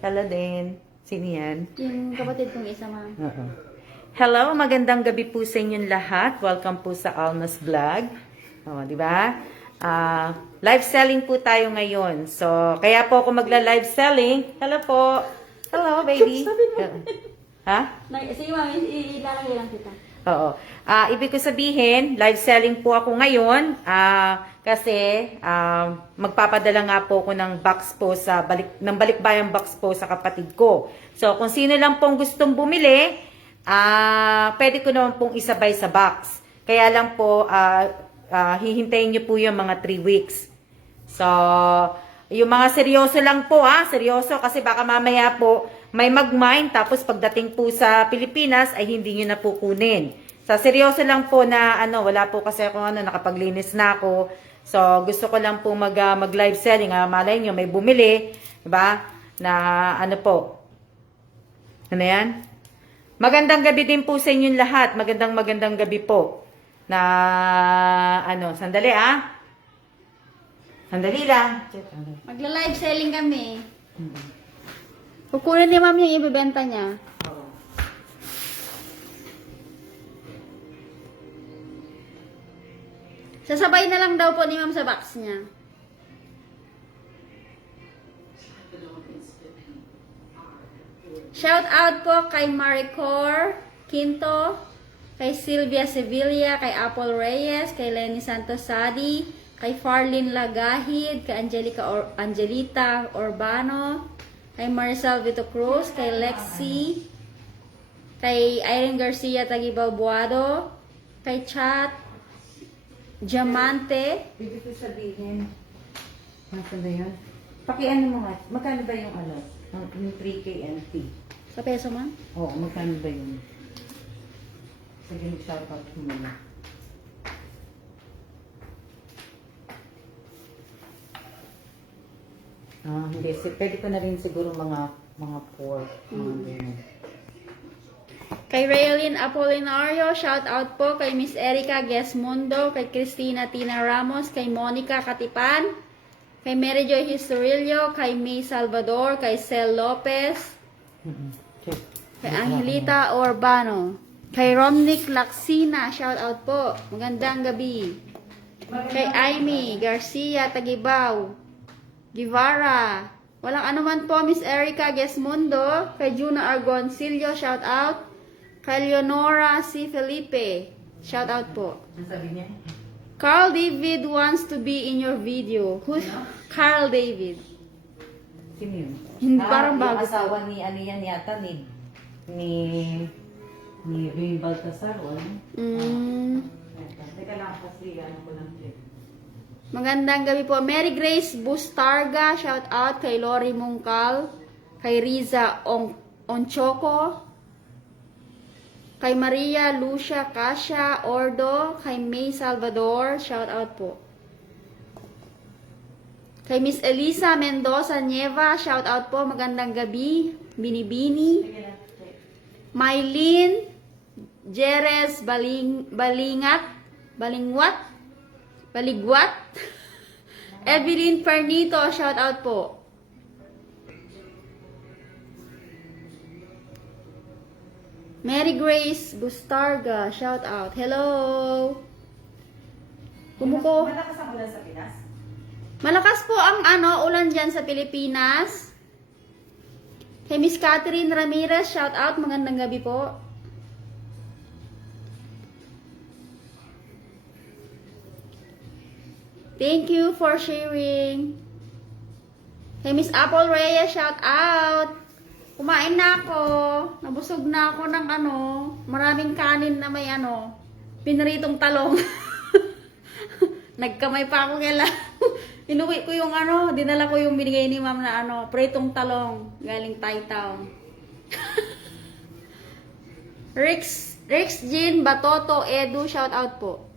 Hello din. Sino yan? Yung kapatid kong isa, ma'am. Oo. Hello, magandang gabi po sa inyong lahat. Welcome po sa Alma's Vlog. Di ba? Live selling po tayo ngayon. So, kaya po ako magla-live selling. Hello po. Hello, baby. Ha? Sige, ma'am. Ilalagay lang kita. Oo. Ibig ko sabihin, live selling po ako ngayon. Kasi magpapadala nga po ako ng box po sa balikbayang box po sa kapatid ko. So, kung sino lang pong gustong bumili, pwede ko naman pong isabay sa box. Kaya lang po, hihintayin nyo po yung mga 3 weeks. So, yung mga seryoso lang po, seryoso, kasi baka mamaya po may mag-mine, tapos pagdating po sa Pilipinas ay hindi nyo na po kunin. So, seryoso lang po na, wala po kasi ako, nakapaglinis na ako. So, gusto ko lang po mag-live selling. Malay nyo, may bumili, diba? Na, ano yan? Magandang gabi din po sa inyong lahat. Magandang gabi po. Na, sandali Sandali lang. Magla-live selling kami. Kukunin ni ma'am yung ibibenta niya. Sasabay na lang daw po ni ma'am sa box niya. Shout out po kay Maricor Quinto, kay Sylvia Sevilla, kay Apple Reyes, kay Lenny Santos Sadi, kay Farlin Lagahid, kay Angelita Urbano, kay Maricel Vito Cruz, kay Lexi, kay Irene Garcia Tagibaw Buado, kay Chat Diamante. Ibig ko sabihin, nasaan na yun? Pakiano mo nga, magkano ba yung yung 3K NT? Sa peso, ma'am? Oo, magkano ba yun? Sige, mag-shoutout ko muna. Hindi. Pwede ko na rin siguro mga 4. Mga ganyan. Kay Raylene Apolinario, shout out po kay Miss Erica Gesmundo, kay Christina Tina Ramos, kay Monica Katipan, kay Mary Joy Historillo, kay May Salvador, kay Cel Lopez, kay Angelita Urbano, kay Romnick Laksina, shout out po. Magandang gabi. Kay Amy Garcia Tagibaw, Guevara, walang anuman po Miss Erica Gesmundo, kay Juna Argoncillo, shout out. Kay Leonora C. Felipe, shout out po. Ano sabi niya? Carl David wants to be in your video. Who's Carl David? Sino yun? Hindi, parang yung bago. asawa ni yan yata ni Ring Baltasar o ano? Teka lang kasi ko lang check. Magandang gabi po. Mary Grace Bustarga, shout out kay Lori Mungkal, kay Riza Onchoco, kay Maria Lucia Cassia Ordo, kay May Salvador, shout out po. Kay Miss Elisa Mendoza Nieva, shout out po. Magandang gabi. Binibini. Mylene Jerez Baligwat. Evelyn Pernito, shout out po. Mary Grace Bustarga, shout out. Hello. Kumuko. Malakas ang ulan sa Pinas? Malakas po ang ulan dyan sa Pilipinas. Kay Miss Catherine Ramirez, shout out. Magandang gabi po. Thank you for sharing. Kay Miss Apple Reyes, shout out. Kumain na ako. Nabusog na ako ng maraming kanin na may pinaritong talong. Nagkamay pa ako kaya inuwi ko yung dinala ko yung binigay ni ma'am na pritong talong galing Thai Town. Rex Jean Batoto Edu, shout out po.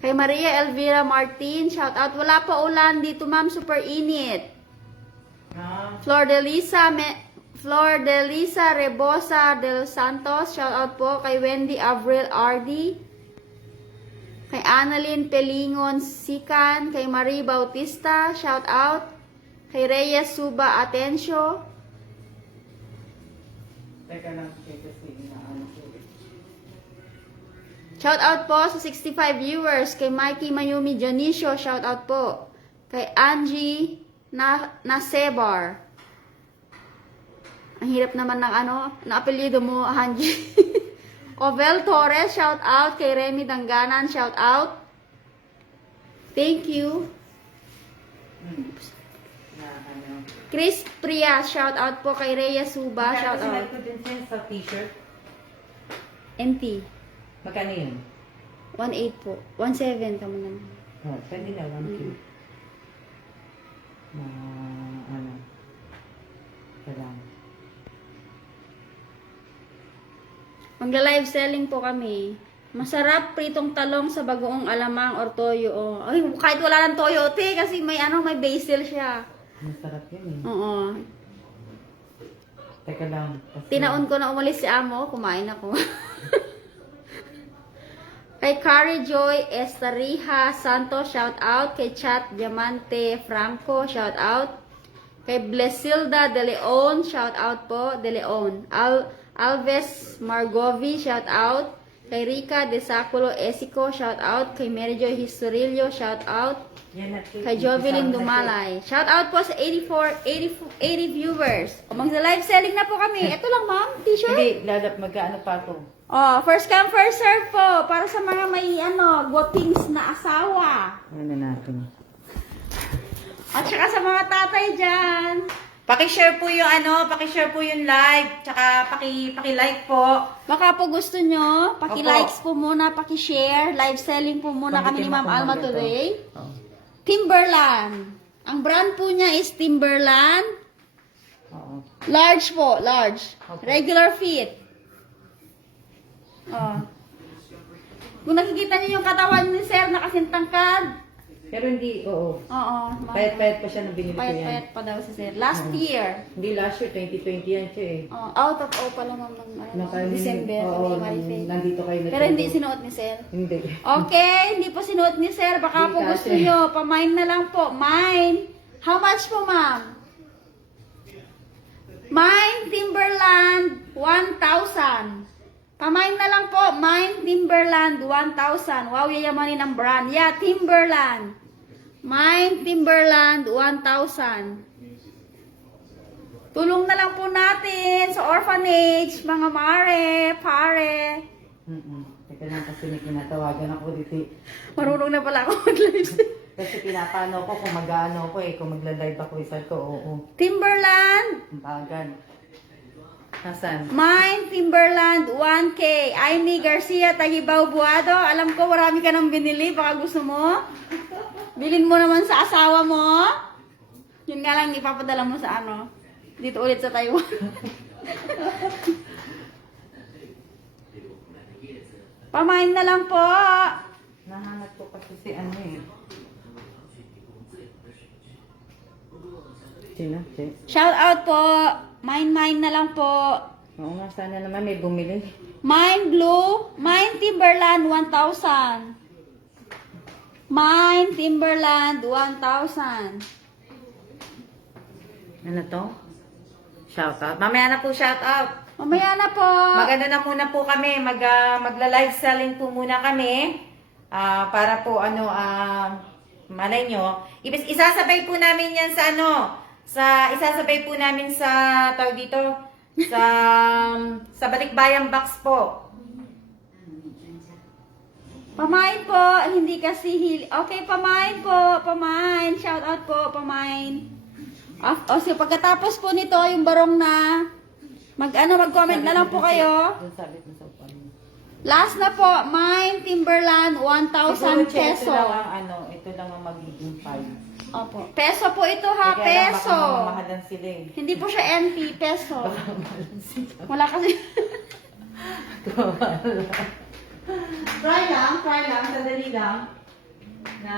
Kay Maria Elvira Martin, shout out. Wala pa ulan dito, ma'am, super init. Flor de Lisa Rebosa del Santos, shout out po. Kay Wendy Avril Ardi, kay Annalyn Pelingon Sikan, kay Marie Bautista, shout out. Kay Reyes Suba Atencio. Teka lang, kasi inaano ko. Shout out po sa 65 viewers. Kay Mikey Mayumi Dionisio, shout out po. Kay Angie Nasebar. Ang hirap naman ng na apelyido mo, Angie. Ovel Torres, shout out. Kay Remy Danganan, shout out. Thank you. Chris Priya, shout out po. Kay Rhea Suba, shout out. Magkano ko din sa t-shirt? NT. Magkano yun? 1.8 po. 1.7 kamo naman. Oh, pwede na, 1Q. Ano? Kailangan. Magla-live selling po kami. Masarap pritong talong sa bagoong alamang or toyo. Oh. Ay, kahit wala ng toyo, te, kasi may may basil siya. Masarap yun eh. Oo. Teka lang. Kasi... Tinaon ko na umalis si Amo, kumain ako. Kay Carrie Joy Estariha Santos, shout out. Kay Chat Diamante Franco, shout out. Kay Blesilda De Leon, shout out po. De Leon. Alves Margovi, shout out. Kay Rica De Saculo Esico, shout out. Kay Merijo Historillo, shout out. Kay Jovelyn Dumalay. Shout out po sa 80 viewers. O, magsa-live selling na po kami. Ito lang, ma'am. T-shirt. Hindi, magkaano pa to? Oh, first come, first serve po. Para sa mga may, guwapings na asawa. Ano natin? At saka sa mga tatay dyan. Paki-share po yung live. Tsaka paki-like po. Baka po gusto nyo, paki-likes po muna, paki-share. Live selling po muna kami ni Ma'am Alma today. Oh. Timberland. Ang brand po niya is Timberland. Oo. Large po, large. Okay. Regular fit. Oh. Kung nakikita niyo yung katawan ni Sir na kasing tangkad. Pero hindi, oo. Oo. Payat-payat pa siya nung binili ko yan. Payat-payat pa daw si Sir. Last year. Hindi last year, 2020 yan siya eh. Out of pala ma'am ng December. Oo, May nandito kayo. Pero hindi sinuot ni Sir. Hindi. Okay, hindi po sinuot ni Sir. Baka Hindi po kasi. gusto nyo. Pa-mine na lang po. Mine. How much po, ma'am? Mine Timberland 1,000. Pa-mine na lang po. Mine Timberland 1,000. Wow, yayamanin ang brand. Yeah, Timberland. Mine Timberland 1,000. Tulong na lang po natin sa orphanage, mga mare, pare. Teka lang kasi may kinatawagan ako dito. Marunong na pala ako mag-live. Kasi pinapano ko kung mag-ano ko eh, kung magla-live ako isa ko, oo. Timberland. Ang bagan. Nasaan? Mine Timberland 1K. Aimee Garcia, Tagibaw Buado. Alam ko marami ka nang binili. Baka gusto mo. Bilin mo naman sa asawa mo. Yun nga lang ipapadala mo sa dito ulit sa Taiwan. Pamain na lang po. Nahanap ko kasi si ano eh. Sino? Shout out po. Mine na lang po. Oo nga, sana naman may bumili. Mine Blue. Mine Timberland 1,000. Mine Timberland 1,000. Ano to? Shout out. Mamaya na po shout out. Mamaya na po. Maganda na muna po kami. Magla-live selling po muna kami. Para po malay nyo. Isasabay po namin yan isasabay po namin sa tawag dito sa Balikbayan Box po. Pamain po, hindi kasi okay, pamain po, pamain. Shout out po, pamain. So pagkatapos po nito, yung barong na mag-comment na lang po kayo. Last na po, mine Timberland 1,000 peso. Ito lang ang magiging 5. Opo. Peso po ito ha, Kaya peso. Baka mamahalan sila eh. Hindi po siya NT, peso. Baka mamahalan sila. Wala kasi. Try lang, sandali lang. Na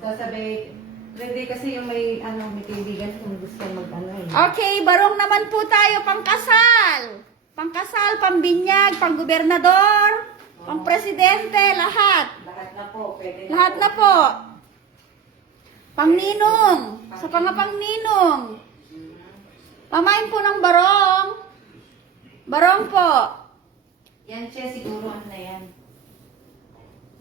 sasabay, hindi kasi yung may kaibigan kung gusto eh. Okay, barong naman po tayo, pangkasal. Pangkasal, pambinyag, panggobernador, pangpresidente, lahat. Lahat na po, pwede na Lahat po. na po. Pangninong. Sa pangninong. Pamain po ng barong. Barong po. Yan siya siguro ano na yan.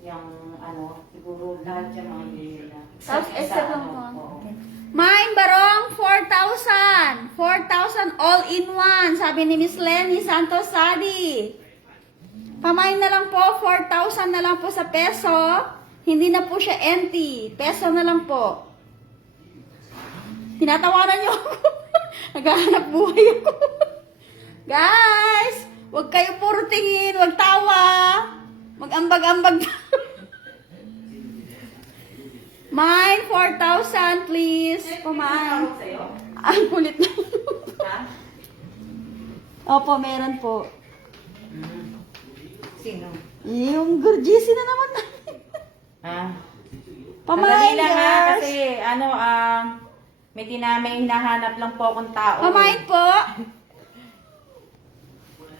Yung ano, siguro lahat yung mga nila. Tapos except lang po. Oo. Mine barong 4,000. 4,000 all in one. Sabi ni Miss Lenny Santos Sadi. Pamain na lang po. 4,000 na lang po sa peso. Hindi na po siya NT. Peso na lang po. Tinatawanan niyo ako. Naghahanap buhay ako. Guys, huwag kayo puro tingin. Huwag tawa. Mag-ambag-ambag. Mine, 4,000, please. Pamain. Sa'yo? Ang kulit na. Ha? Opo, meron po. Sino? Yung gurgisi na naman. Ha? Pamain, Madali lang ha, guys. kasi ano, may hinahanap lang po akong tao. Pamain po.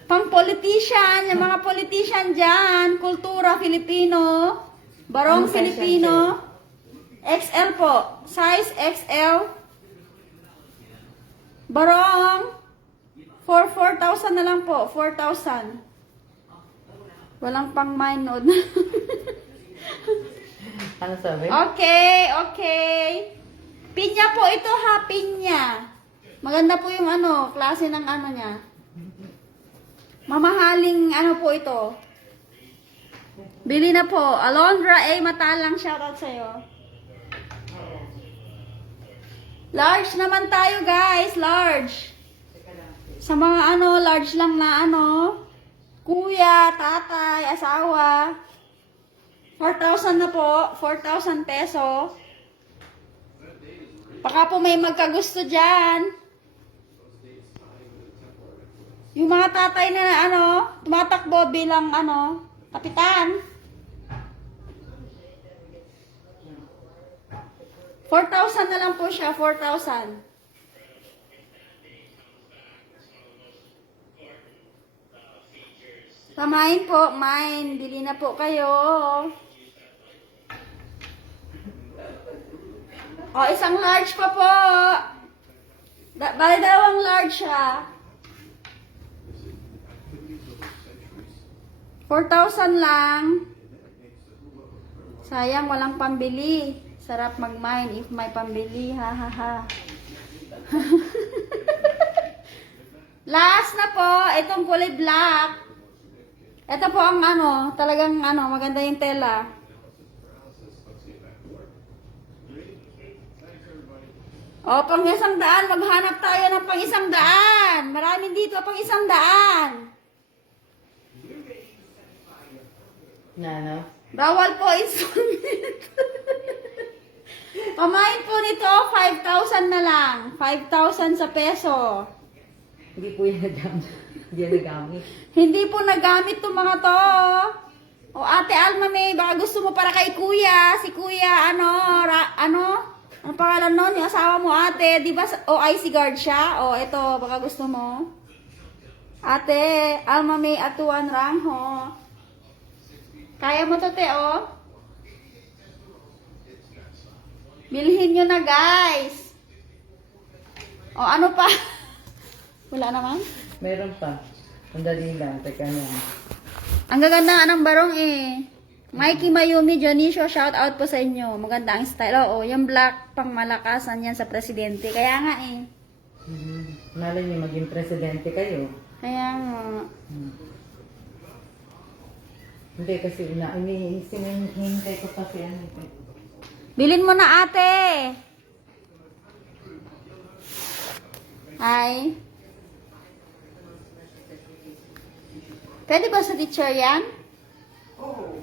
Pang politician, yung mga politician dyan. Kultura Filipino. Barong Ano size Filipino. XL po. Size XL. Barong. 4,000 na lang po. 4,000. Walang pang mine node. Ano sabi? Okay. Pinya po ito ha, pinya. Maganda po yung ano, klase ng ano niya. Mamahaling ano po ito. Bili na po. Alondra A. Matalang, shoutout sa'yo. Large naman tayo guys, large. Sa mga ano, large lang na ano. Kuya, tatay, asawa. 4,000 na po. 4,000 peso. Baka po may magkagusto dyan. Yung mga tatay na ano, tumatakbo bilang ano, kapitan. 4,000 na lang po siya, 4,000. Pamain po, mine. Bili na po kayo. O, isang large pa po. Bali, dalawang large siya. 4,000 lang. Sayang, walang pambili. Sarap mag-mine if may pambili. Ha, ha, ha. Last na po, itong kulay black. Ito po ang ano, talagang ano, maganda yung tela. O, pang 100, maghanap tayo ng pang 100. Maraming dito pang 100. Na ano? Bawal po installment. Pamain po nito, 5,000 na lang. 5,000 sa peso. Hindi po yan nagamit. Hindi yan nagamit. Hindi po nagamit itong mga to. O Ate Alma May, baka gusto mo para kay Kuya. Si Kuya, ano pangalan nun? Yung asawa mo ate. Di ba OIC guard siya? O ito, baka gusto mo. Ate, Alma May Atuan Rangho. Kaya mo to, te, o? Bilhin nyo na, guys. O, ano pa? Wala naman? Meron pa. Sandali lang. Teka na. Ang gaganda nga ng barong eh. Mikey Mayumi, Dionisio, shout out po sa inyo. Maganda ang style. Oo, yung black pang malakasan yan sa presidente. Kaya nga eh. Malay niyo maging presidente kayo. Kaya nga. Hindi kasi hinihintay ko kasi ano. Bilin mo na ate. Ay. Pwede ba sa teacher yan? Oo.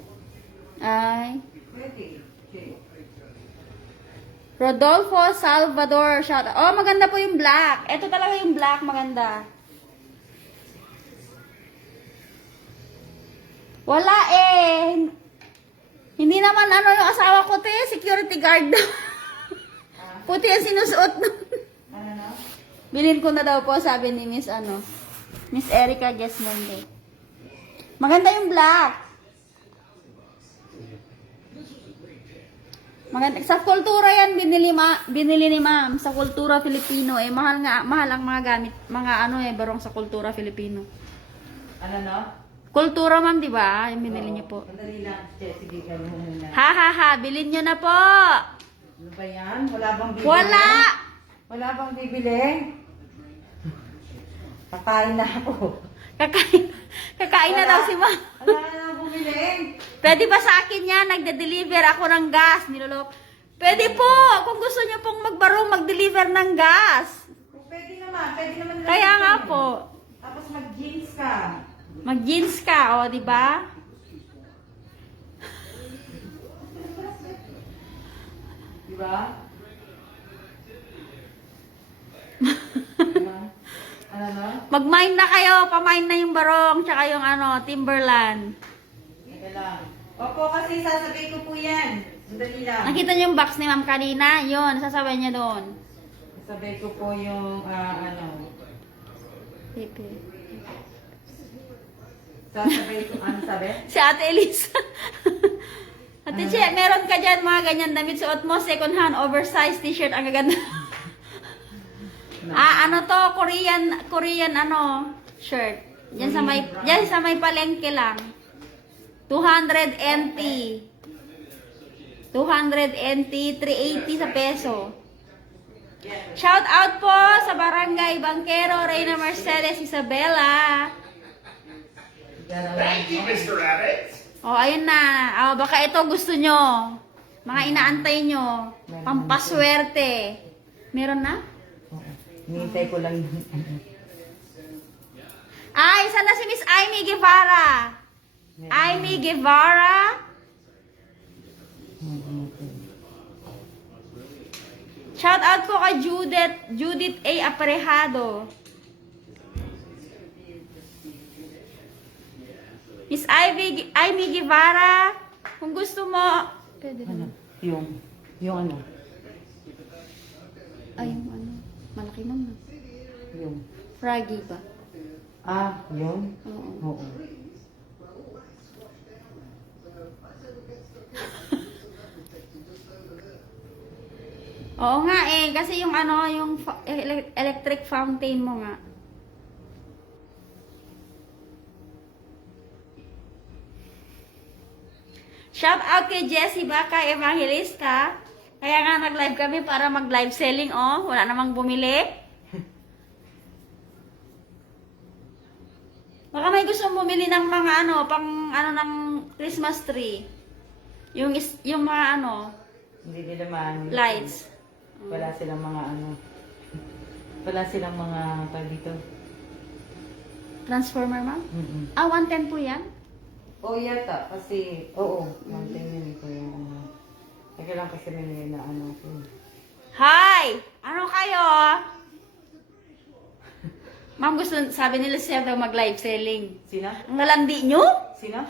Ay. Pwede. Rodolfo Salvador, shout out. Oh, maganda po yung black. Ito talaga yung black, maganda. Wala eh. Hindi naman ano yung asawa ko, te. Security guard daw. Puti ang sinusuot nun. Ano na? Bilhin ko na daw po, sabi ni Miss Miss Erica Gesmonde. Maganda yung black. Maganda. Sa kultura yan, binili ni ma'am. Sa kultura Filipino. Mahal ang mga gamit. Mga barong sa kultura Filipino. Ano no? Kultura ma'am, di ba? Yung binili niyo po. Sandali lang. Sige, gano'n mo muna. Ha ha ha, bilhin niyo na po. Ano ba yan? Wala bang bibili? Wala! Wala bang bibili? Kakain na ako. Kakain na daw si ma'am. Wala na bumili. Pwede ba sa akin yan? Nagde-deliver ako ng gas. Nilolok. Pwede po. Kung gusto niyo pong magbarong, mag-deliver ng gas. Pwede naman. Pwede naman. Kaya nga po. Tapos mag-jeans ka. Mag-jeans ka, o, di ba? Diba? Diba? Ano no? Mag-mine na kayo. Pa-mine na yung barong. Tsaka yung Timberland. Teka lang. Opo, kasi sasabay ko po yan. Sandali lang. Nakita niyo yung box ni ma'am kanina? Yun, sasabay niya doon. Sasabay ko po yung Pepe. Sasabay ko, ano sabi? Si Ate Elisa. Ate Che, meron ka dyan mga ganyan damit. Suot mo, second hand, oversized t-shirt. Ang gaganda. Korean shirt. Yan sa may palengke lang. 200 NT. 200 NT, 380 sa peso. Shout out po sa Barangay Bangkero, Reyna Mercedes, Isabela. Thank you, Mr. Rabbit. Oh, ayun na. Oh, baka ito gusto nyo. Mga inaantay nyo. Pampaswerte. Meron na? Hinihintay ko lang yun. Ay, sana si Miss Amy Guevara. Amy Guevara. Shout out po kay Judith A. Aparejado. Miss Amy Guevara, kung gusto mo, pwede Ano? na. Yung ano? Ay, yung malaki naman. Yung. Froggy ba? Yun? Oo. Oo. Oo nga kasi yung electric fountain mo nga. Shout out kay Jessie Baka Evangelista. Kaya nga nag-live kami para mag-live selling, Wala namang bumili. Baka may gustong bumili ng mga ng Christmas tree. Yung mga Hindi nila man. lights. Wala silang mga Wala silang mga dito. Transformer, ma'am? 110 po yan? Yata. Kasi, tingnan ko yung Teka lang kasi may ko. Hi! Ano kayo? Ma'am, sabi nila siya daw mag-live selling. Sina? Ang nalandi nyo? Sina?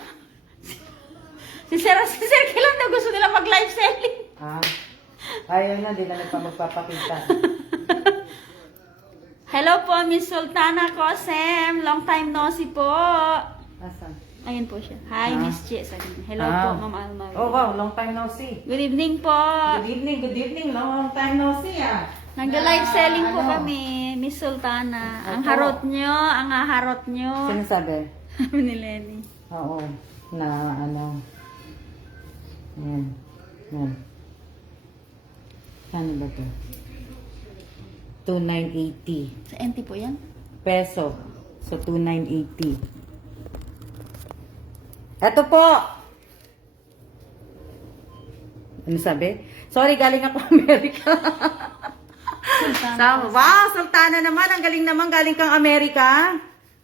Si Sir Kilan daw gusto nila mag-live selling. Ayaw na, di na magpapakita. Hello po, Miss Sultana Kosem. Long time no see po. Asan? Ayun po siya. Hi, Miss Che. Hello po, Ma'am Alma. Oh, wow, long time no see. Good evening po. Good evening. Long time no see, Nag-live selling po kami, Miss Sultana. Ang Opo. harot nyo, ang haharot nyo. Sino sabi? Ni Lenny. Oo. Yan. Saan ba to? 2,980 Sa NT po yan? peso. So, 2,980. Eto po! Ano sabi? Sorry, galing ako Amerika. Wow, Sultana naman. Ang galing naman. Galing kang Amerika.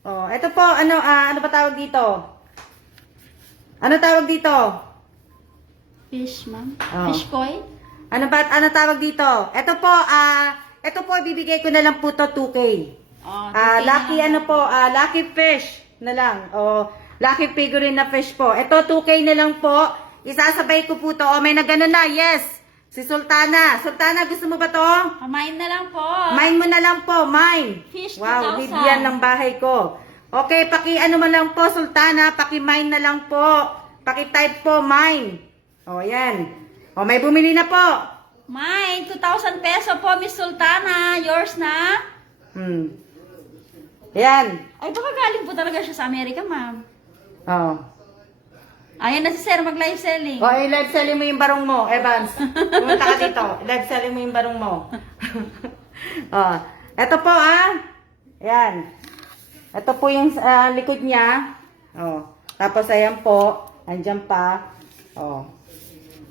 Oh, eto po. Ano ba tawag dito? Ano tawag dito? Fish, ma'am. Oh. Fish koi? Ano tawag dito? Ito po, bibigay ko na lang po to 2K. Oh, Lucky lucky fish na lang. Lucky figurine na fish po. Ito 2K na lang po. Isasabay ko po to. May nagano na. Yes. Si Sultana. Sultana, gusto mo ba to? Pamain na lang po. Mine mo na lang po. Mine. Fish Wow, 2,000. bibigyan ng bahay ko. Okay, mo lang po, Sultana. Paki-mine na lang po. Paki-type po, mine. Yan. O, may bumili na po. May 2,000 peso po, Miss Sultana. Yours na? Yan. Ay, baka galing po talaga siya sa Amerika, ma'am. Oh. Ayan na si Sir, mag-live selling. O, i-live selling mo yung barong mo, Evans. Pumunta ka dito. I-live selling mo yung barong mo. Oh. Ito po, Ayan. Ito po yung likod niya. Oh. Tapos, ayan po. Andyan pa. Oh.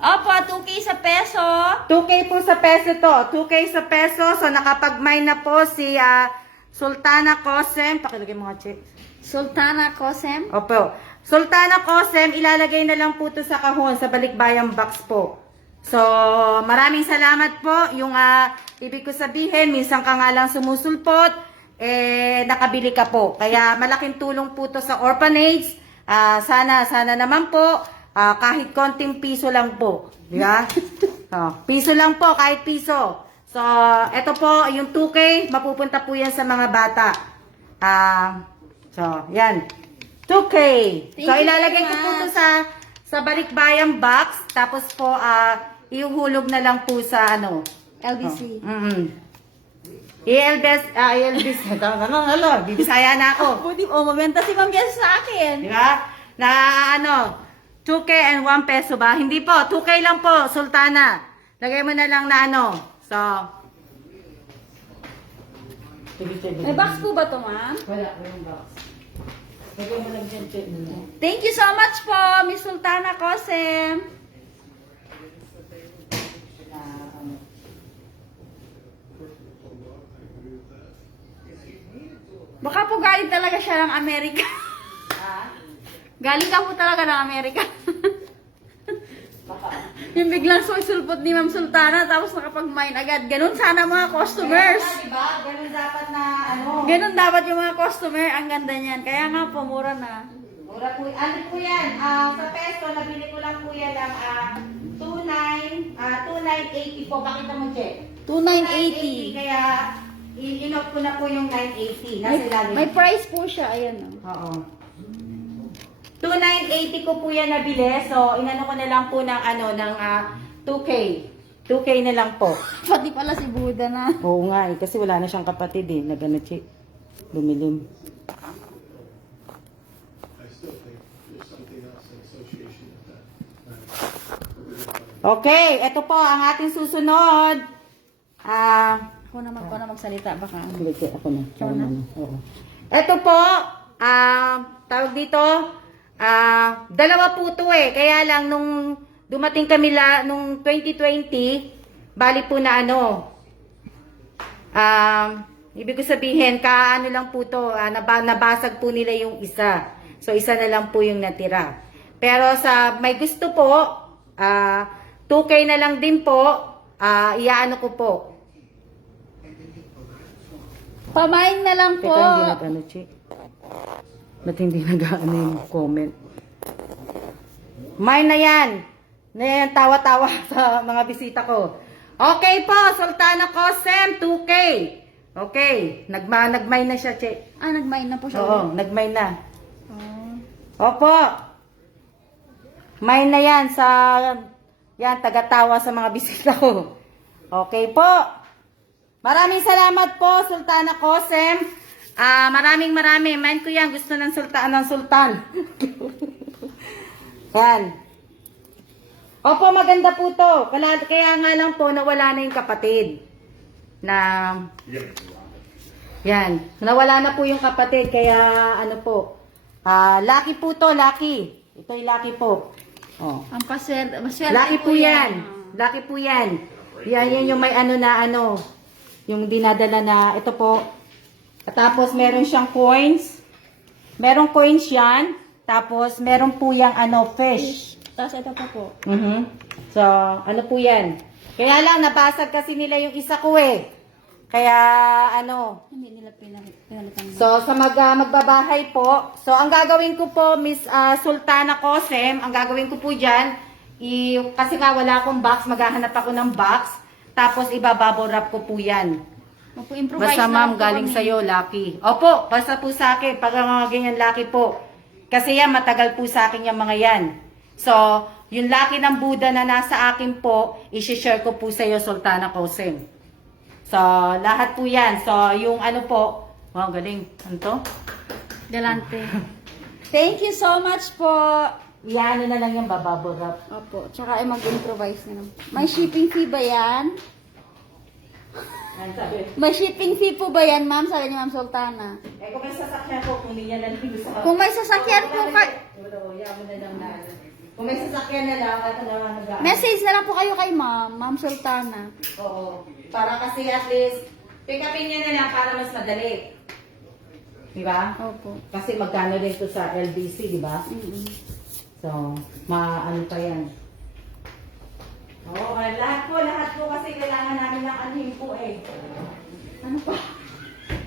Opo, 2K sa peso. 2K po sa peso to. 2K sa peso. So, nakapag-mine na po si Sultana Cosem. Pakilagay mo nga, check. Sultana Cosem. Opo. Sultana Cosem, ilalagay na lang po to sa kahon, sa balikbayang box po. So, maraming salamat po. Yung ibig ko sabihin, minsan ka nga lang sumusulpot, nakabili ka po. Kaya malaking tulong po to sa orphanage. Sana naman po, kahit konting piso lang po. Diba? Piso lang po, kahit piso. So, eto po, yung 2K, mapupunta po yan sa mga bata. So, yan. 2K. Thank So, you ilalagay very ko po much. to sa balikbayang box. Tapos po, ihuhulog na lang po sa LBC. ELBS. Bibisaya na ako. Buti po, mabenta si Ma'am Jess sa akin. Di ba? Na 2K and 1 peso ba? Hindi po, 2K lang po, Sultana. Lagay mo na lang na So, May box po ba to, ma'am? wala, walang box. Lagay mo lang dyan, check mo. Thank you so much po, Miss Sultana Cosem. Baka po galing talaga siya ng Amerika. Galing ka po talaga ng Amerika. Yung biglang sulpot ni Ma'am Sultana tapos nakapag-mine agad. Ganun sana mga customers. Diba? Ganun dapat na Ganun dapat yung mga customer. Ang ganda niyan. Kaya nga po, mura na. Mura po. Ano po yan? Sa peso, nabili ko lang po yan ng 2,980 po. Bakit mo check? 2,980. Kaya, in-note ko na po yung 980. Nasa ilalim. May price po siya. Ayan o. Oo. 2,980 ko po yan nabili. So, inano ko na lang po ng 2K. 2K na lang po. Pati pala si Buda na. Oo nga kasi wala na siyang kapatid Nagano check. Lumilim. Okay, ito po ang ating susunod. Ako na magsalita baka. Sige, ako na. Ikaw na? Oo. Ito po, tawag dito, dalawa po to Kaya lang nung dumating kami nung 2020, bali po na ibig ko sabihin, lang po to, nabasag po nila yung isa. So, isa na lang po yung natira. Pero sa may gusto po, 2K na lang din po, iyaano ko po. Pamain na lang po. Teka, hindi nag-ano, Chi. Ba't hindi nag-ano yung comment? Mine na yan. Tawa-tawa sa mga bisita ko. Okay po, Sultana Cosem, 2K. Okay, nag-mine na siya, Chi. Nag-mine na po siya. Oo, nag-mine na. Oh. Opo. Mine na yan taga-tawa sa mga bisita ko. Okay po. Maraming salamat po, Sultana Cosem. Maraming. Mind ko yan. Gusto ng Sultan. Yan. Opo, maganda po to. Kaya nga lang po, nawala na yung kapatid. Yan. Nawala na po yung kapatid. Kaya, lucky po to, lucky. Ito'y lucky po. Oh. Ang maswerte Lucky po yan. Lucky po yan. Yan yung may yung dinadala na, ito po. Tapos, meron siyang coins. Merong coins yan. Tapos, meron po yung fish. Tapos ito pa po. So, po yan. Kaya lang, nabasag kasi nila yung isa ko Kaya, Hindi nila pinalitan. So, sa magbabahay po. So, ang gagawin ko po, Miss Sultana Cosem, ang gagawin ko po dyan, kasi nga wala akong box, maghahanap ako ng box. Tapos, ibabubble wrap ko po yan. Basta ma'am, galing sa'yo, Lucky. Opo, basta po sa akin, pag mga ganyan Lucky po. Kasi yan, matagal po sa akin yung mga yan. So, yung laki ng Buddha na nasa akin po, isi-share ko po sa iyo, Sultana Kosim. So, lahat po yan. So, yung ano po, wow, galing. Ano to? Galante. Thank you so much po. Iyan na lang yung bababble wrap. Opo, tsaka ay mag-improvise na lang. May shipping fee ba yan? Yan sabi. May shipping fee po ba yan, ma'am? Sabi ni Ma'am Sultana. Eh, kung may sasakyan po, kung hindi niya lang sa... Kung may sasakyan po Wala, yaman na lang na. Kung may sasakyan na lang, ito naman nag-aan. message na lang po kayo kay Ma'am Sultana. Oo. Para kasi at least, pick upin niya na lang para mas madali. Di ba? Opo. Kasi magkano din to sa LBC, di ba? So, maano pa yan. Oo, lahat po kasi kailangan namin ng anhin po eh. Ano pa?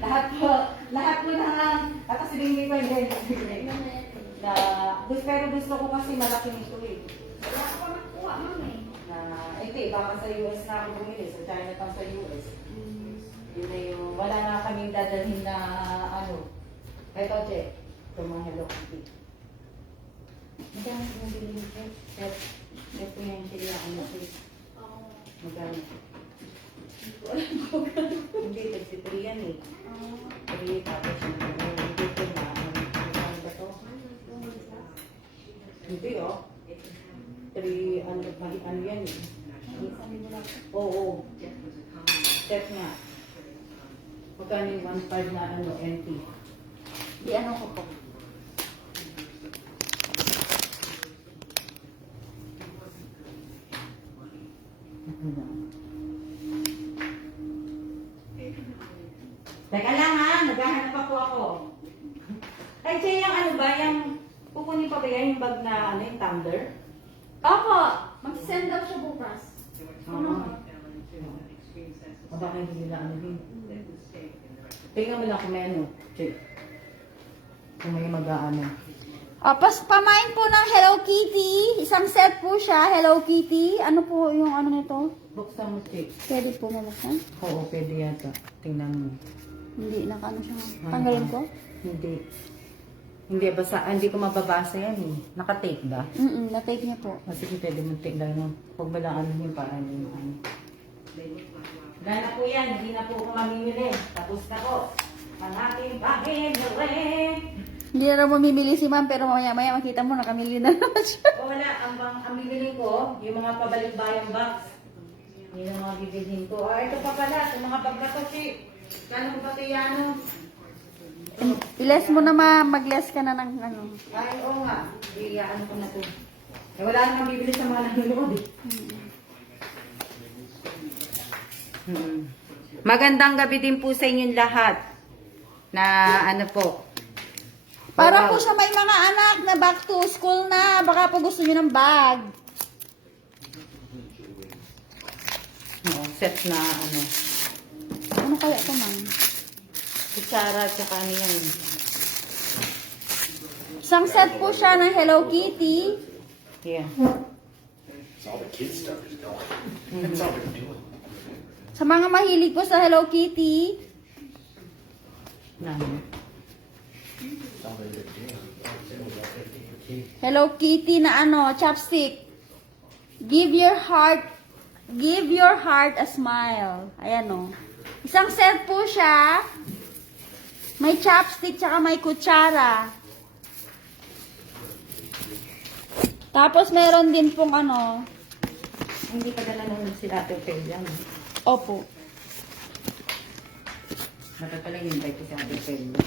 Lahat po ng, tapos hindi pa din. Pero gusto ko kasi malaki nito eh. Wala ko pa nakuha, ma'am eh. Ito eh, baka sa US na ako bumili, sa China pang sa US. Yun na yung, wala nga kaming dadalhin na ano. Ito, che. Ito mga Hello Kitty. Magkano sa mabili nito? Ito yung sila, ano ito. Magkano? Hindi, 33 yan eh. 3 tapos yung hindi ko na. Ano ba to? Hindi oh. 3, ano yan eh. Oo. Check nga. Magkano yung 1.5 na ano, NT? Di ano ko po. Teka lang ha, naghahanap pa po ako. Ay, Jay, yung ano ba, yung kukunin pa ba yan yung bag na ano, yung tumbler? Opo, mag-send daw siya bukas. Oo. O baka hindi nila ano din. Tingnan mo lang kung may ano, Jay. Kung may mag-ano. Pamain po ng Hello Kitty. Isang set po siya, Hello Kitty. Ano po yung ano nito? Buksan mo, Jay. Pwede po mabuksan? Oo, pwede yata. Tingnan mo. Hindi, nakaano siya. Tanggalin ko? Hindi. Hindi, basta, hindi ko mababasa yan eh. Naka-tape ba? Na-tape niya po. Kasi pwede mo tingnan no. Huwag mo lang ano yung parang yung ano. Wala na po yan, hindi na po ako mamimili. Tapos na po. Ang aking pamimili. Hindi na raw mamimili si ma'am, pero mamaya-maya makita mo nakamili na naman siya. O wala, ang bibili ko, yung mga pabalik-bayang box. Yun ang mga bibilhin ko. Ah, ito pa pala, yung mga bag na to, Chi. Kano ko pati yan, no? I-less mo na mag-less ka na ng ano. Ay, oo nga. Ano ko na to. Eh, wala namang bibili sa mga nanonood eh. Magandang gabi din po sa inyong lahat. Na ano po. Para po sa may mga anak na back to school na, baka po gusto nyo ng bag. Set na ano. Ano kaya ito, ma'am? Kutsara at saka ano yan. Isang set po siya ng Hello Kitty. Yeah. All the kid stuff is gone. That's all they're doing. Sa mga mahilig po sa Hello Kitty, Nani. That's all they're doing. Hello Kitty na ano, chopstick. Give your heart a smile. Ayan o. Isang set po siya. May chopstick tsaka may kutsara. Tapos meron din pong ano. Hindi pa na nanonood si Ate Pelia. Opo. Dapat pala in-invite ko si Ate Pelia.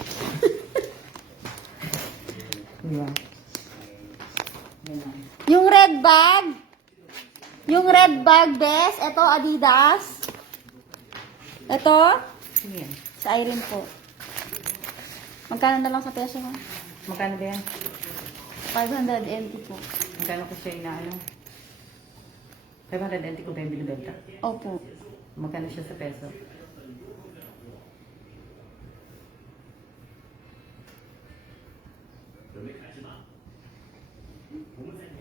Diba? Ganun. Yung red bag. Yung red bag, best. Ito, Adidas. Ito, Sige yan. sa Irene po. Magkano na lang sa peso mo? Magkano ba yan? 580 po. Magkano ko siya inaano? 520 ko ba yung binibenta? Opo. Magkano siya sa peso?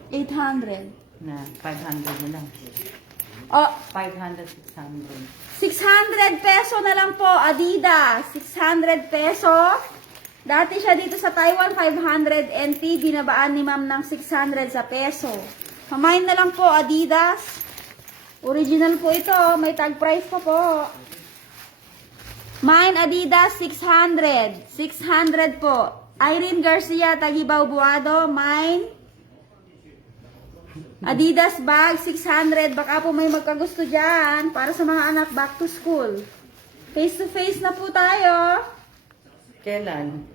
$800. Na 500 na lang. Oh, 500, 600. 600 peso na lang po, Adidas. 600 peso. Dati siya dito sa Taiwan, 500 NT. Binabaan ni ma'am ng 600 sa peso. Pamain na lang po, Adidas. Original po ito. May tag price pa po. Mine, Adidas, 600. 600 po. Irene Garcia, Tagibaw Buado. Mine, Adidas bag, 600. Baka po may magkagusto dyan. Para sa mga anak, back to school. Face to face na po tayo. Kailan?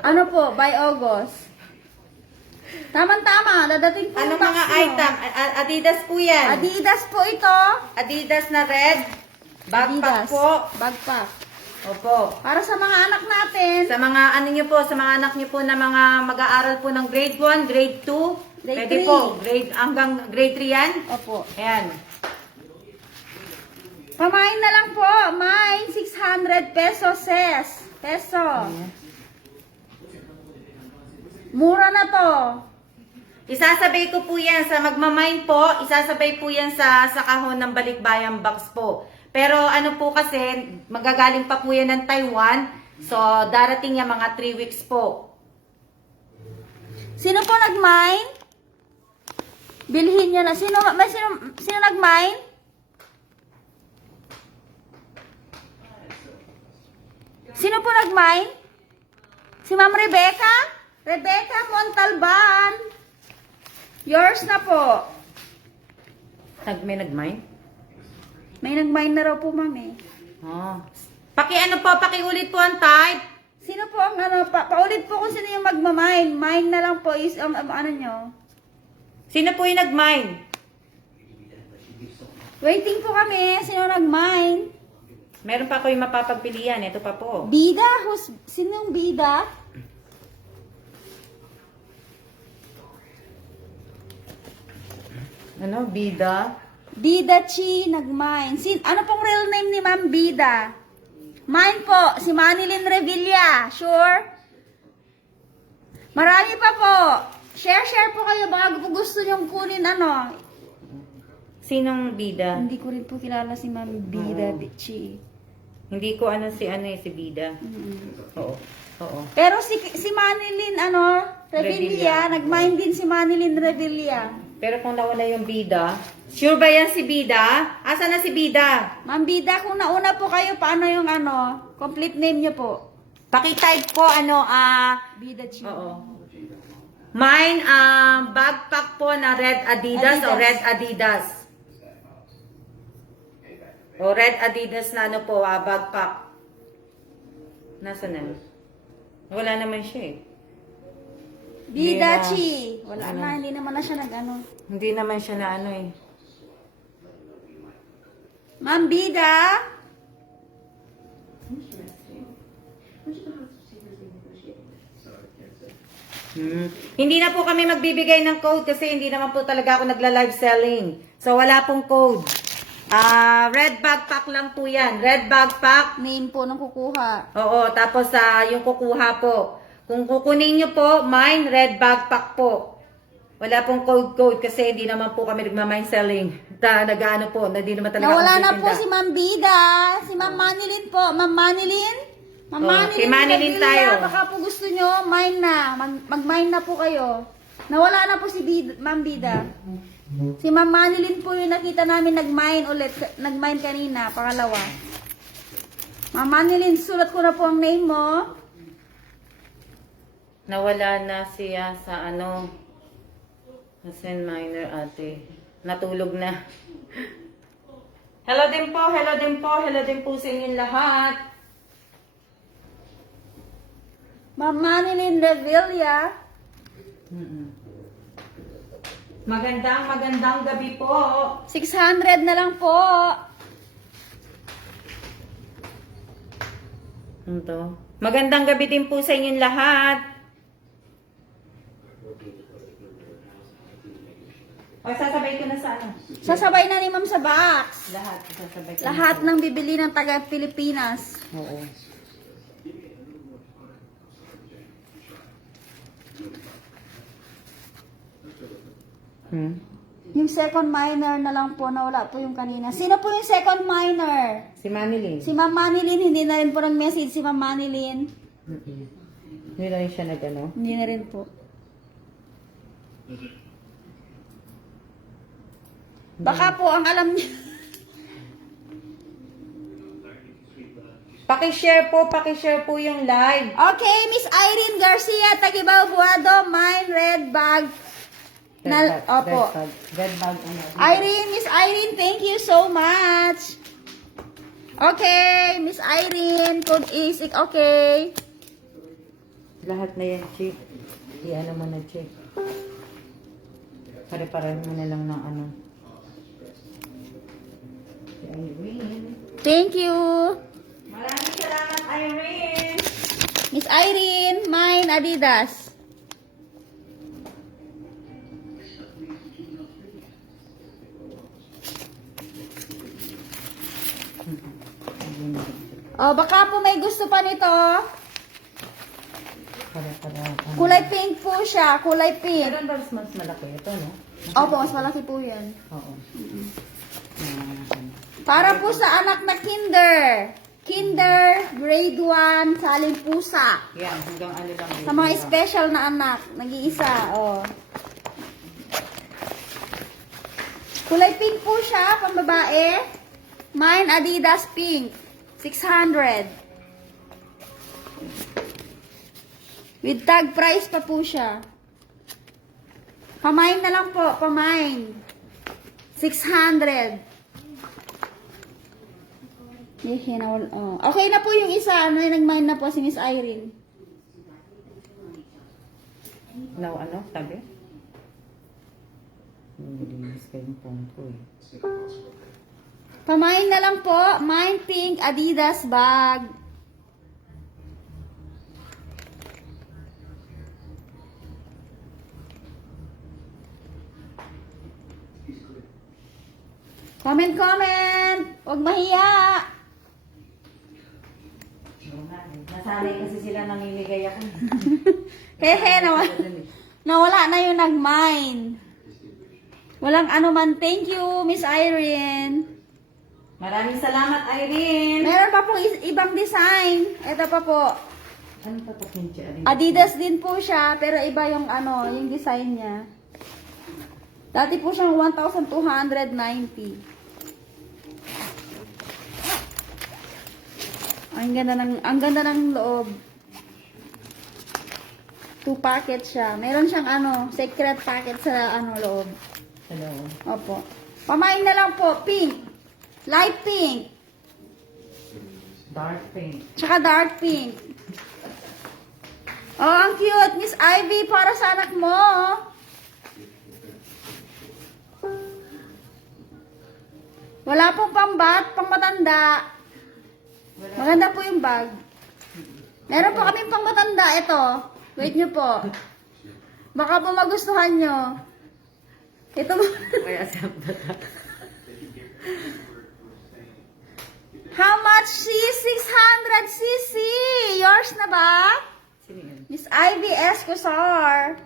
Ano po, by August. Tama-tama, dadating po Anong yung box mga nyo. item? Adidas po yan. Adidas po ito. Adidas na red. Backpack Adidas. po. Backpack. Opo. Para sa mga anak natin. Sa mga ano nyo po, sa mga anak nyo po na mga mag-aaral po ng grade 1, grade 2. Grade Pwede 3. po. Hanggang grade 3 yan. Opo. Ayan. Pamain na lang po. Mine, 600 pesos, sis. Peso. Mura na to. Isasabay ko po yan sa magmamine po. Isasabay po yan sa kahon ng balikbayang box po. Pero ano po kasi, magagaling pa po yan ng Taiwan. So, darating yan mga 3 weeks po. Sino po nag-mine? Bilhin nyo na. Sino nag-mine? Sino po nag-mine? Si Ma'am Rebecca? Rebecca Montalban. Yours na po. May nag-mine? May nag-mine na raw po, ma'am eh. Oh. Pakiulit po ang type. Sino po ang ano, paulit po kung sino yung magmamine. Mine na lang po is ang ano nyo. Sino po yung nag-mine? Waiting po kami. Sino nag-mine? Meron pa ako yung mapapagpilian. Ito pa po. Bida? Sino yung bida? Ano? Bida? Bida Chi nag-mine. Ano pong real name ni Ma'am Bida? Mine po, si Manilyn Revilla. Sure? Marami pa po. Share po kayo. Baka po gusto nyong kunin ano. Sinong bida? Hindi ko rin po kilala si Ma'am Bida Chi. Hindi ko si bida. Oo. Oo. Pero si Manilyn Revilla, nag-mine din si Manilyn Revilla. Pero kung nawala yung bida, sure ba yan si bida? Asa na si bida? Ma'am Bida, kung nauna po kayo, paano yung complete name niyo po? Pakitype po Bida Chi. Oo. Mine, backpack po na red Adidas, o Adidas. red Adidas. O red Adidas na backpack. Nasaan na? Wala naman siya eh. Bida Hindi na. Chi. Wala na, hindi naman na siya Hindi naman siya na eh. Ma'am Bida? Hindi na po kami magbibigay ng code kasi hindi naman po talaga ako nagla-live selling. So wala pong code. Red backpack lang po yan. Red backpack. Name po ng kukuha. Oo, tapos yung kukuha po. Kung kukunin nyo po, mine, red backpack po. Wala pong code kasi hindi naman po kami nagmamine selling. Nag-ano po, hindi naman talaga Nawala ako na po nagtitinda. si Ma'am Bida. Si Ma'am Manilyn po. Ma'am Manilyn? Ma'am Oh, Manilyn. kay Manilyn Revilla, tayo. Baka po gusto nyo, mine na. Mag-mine na po kayo. Nawala na po si Ma'am Bida. Si Ma'am Manilyn po yung nakita namin nag-mine ulit. Nag-mine kanina, pangalawa. Ma'am Manilyn, sulat ko na po ang name mo. Nawala na siya sa Asen minor ate. Natulog na. Hello din po, hello din po, hello din po sa inyong lahat. Ma'am Manilyn Revilla. Magandang gabi po. 600 na lang po. Ito. Magandang gabi din po sa inyong lahat. O, sasabay ko na sa Sasabay na ni Ma'am sa box. Lahat. Sasabay ko Lahat ng bibili ng taga Pilipinas. Oo. Yung second minor na lang po, nawala po yung kanina. Sino po yung second minor? Si Manilyn. Si Ma'am Manilyn, hindi na rin po nag-message si Ma'am Manilyn. Hindi na rin siya Hindi na rin po. Baka po ang alam niyo. Pakishare po yung live. Okay, Miss Irene Garcia, Tagibaw Buado, mine, red bag. Opo. Red bag, ano. Irene, Miss Irene, thank you so much. Okay, Miss Irene, code is okay. Lahat na yan, chick. I-ano mo na, chick. Pare-pareho mo na lang ng ano. Si Irene. Thank you. Maraming salamat, Irene. Miss Irene, mine, Adidas. Oh, baka po may gusto pa nito. Pare-pareho. Kulay pink po siya, kulay pink. Meron ba mas malaki ito, no? Opo, mas malaki po yan. Oo. Para po sa anak na kinder. Kinder, grade 1, saling pusa. Yan, hanggang ano lang. Sa mga special na anak, nag-iisa, oh. Kulay pink po siya, pang babae. Mine, Adidas pink. 600. With tag price pa po siya. Pamain na lang po, pamain. 600. Oh. Okay na po yung isa. Ano yung nag-mine na po si Miss Irene. Now, ano? Sabi? Nilinis ko yung phone ko eh. Pamain na lang po. Mine pink Adidas bag. Comment. Huwag mahiya. Nasanay kasi sila namimigay ako. Hehe, nawala na yung nag-mine. Walang ano man. Thank you, Miss Irene. Maraming salamat, Irene. Meron pa po ibang design. Ito pa po. Ano pa ito, Kinchi? Adidas din po siya, pero iba yung ano, yung design niya. Dati po siyang 1,290. Ang ganda ng loob. 2 packet siya. Meron siyang ano, secret packet sa ano loob. Hello. Opo. Pamain na lang po, pink. Light pink. Dark pink. Tsaka dark pink. Oh, ang cute. Miss Ivy, para sa anak mo. Wala pong pambat, pang matanda. Maganda po yung bag. Meron po kaming pang matanda. Ito. Wait nyo po. Baka po magustuhan nyo. Ito po. Kaya sabda. How much? 600cc. Yours na ba? Sino yun? Miss Ivy Escosar.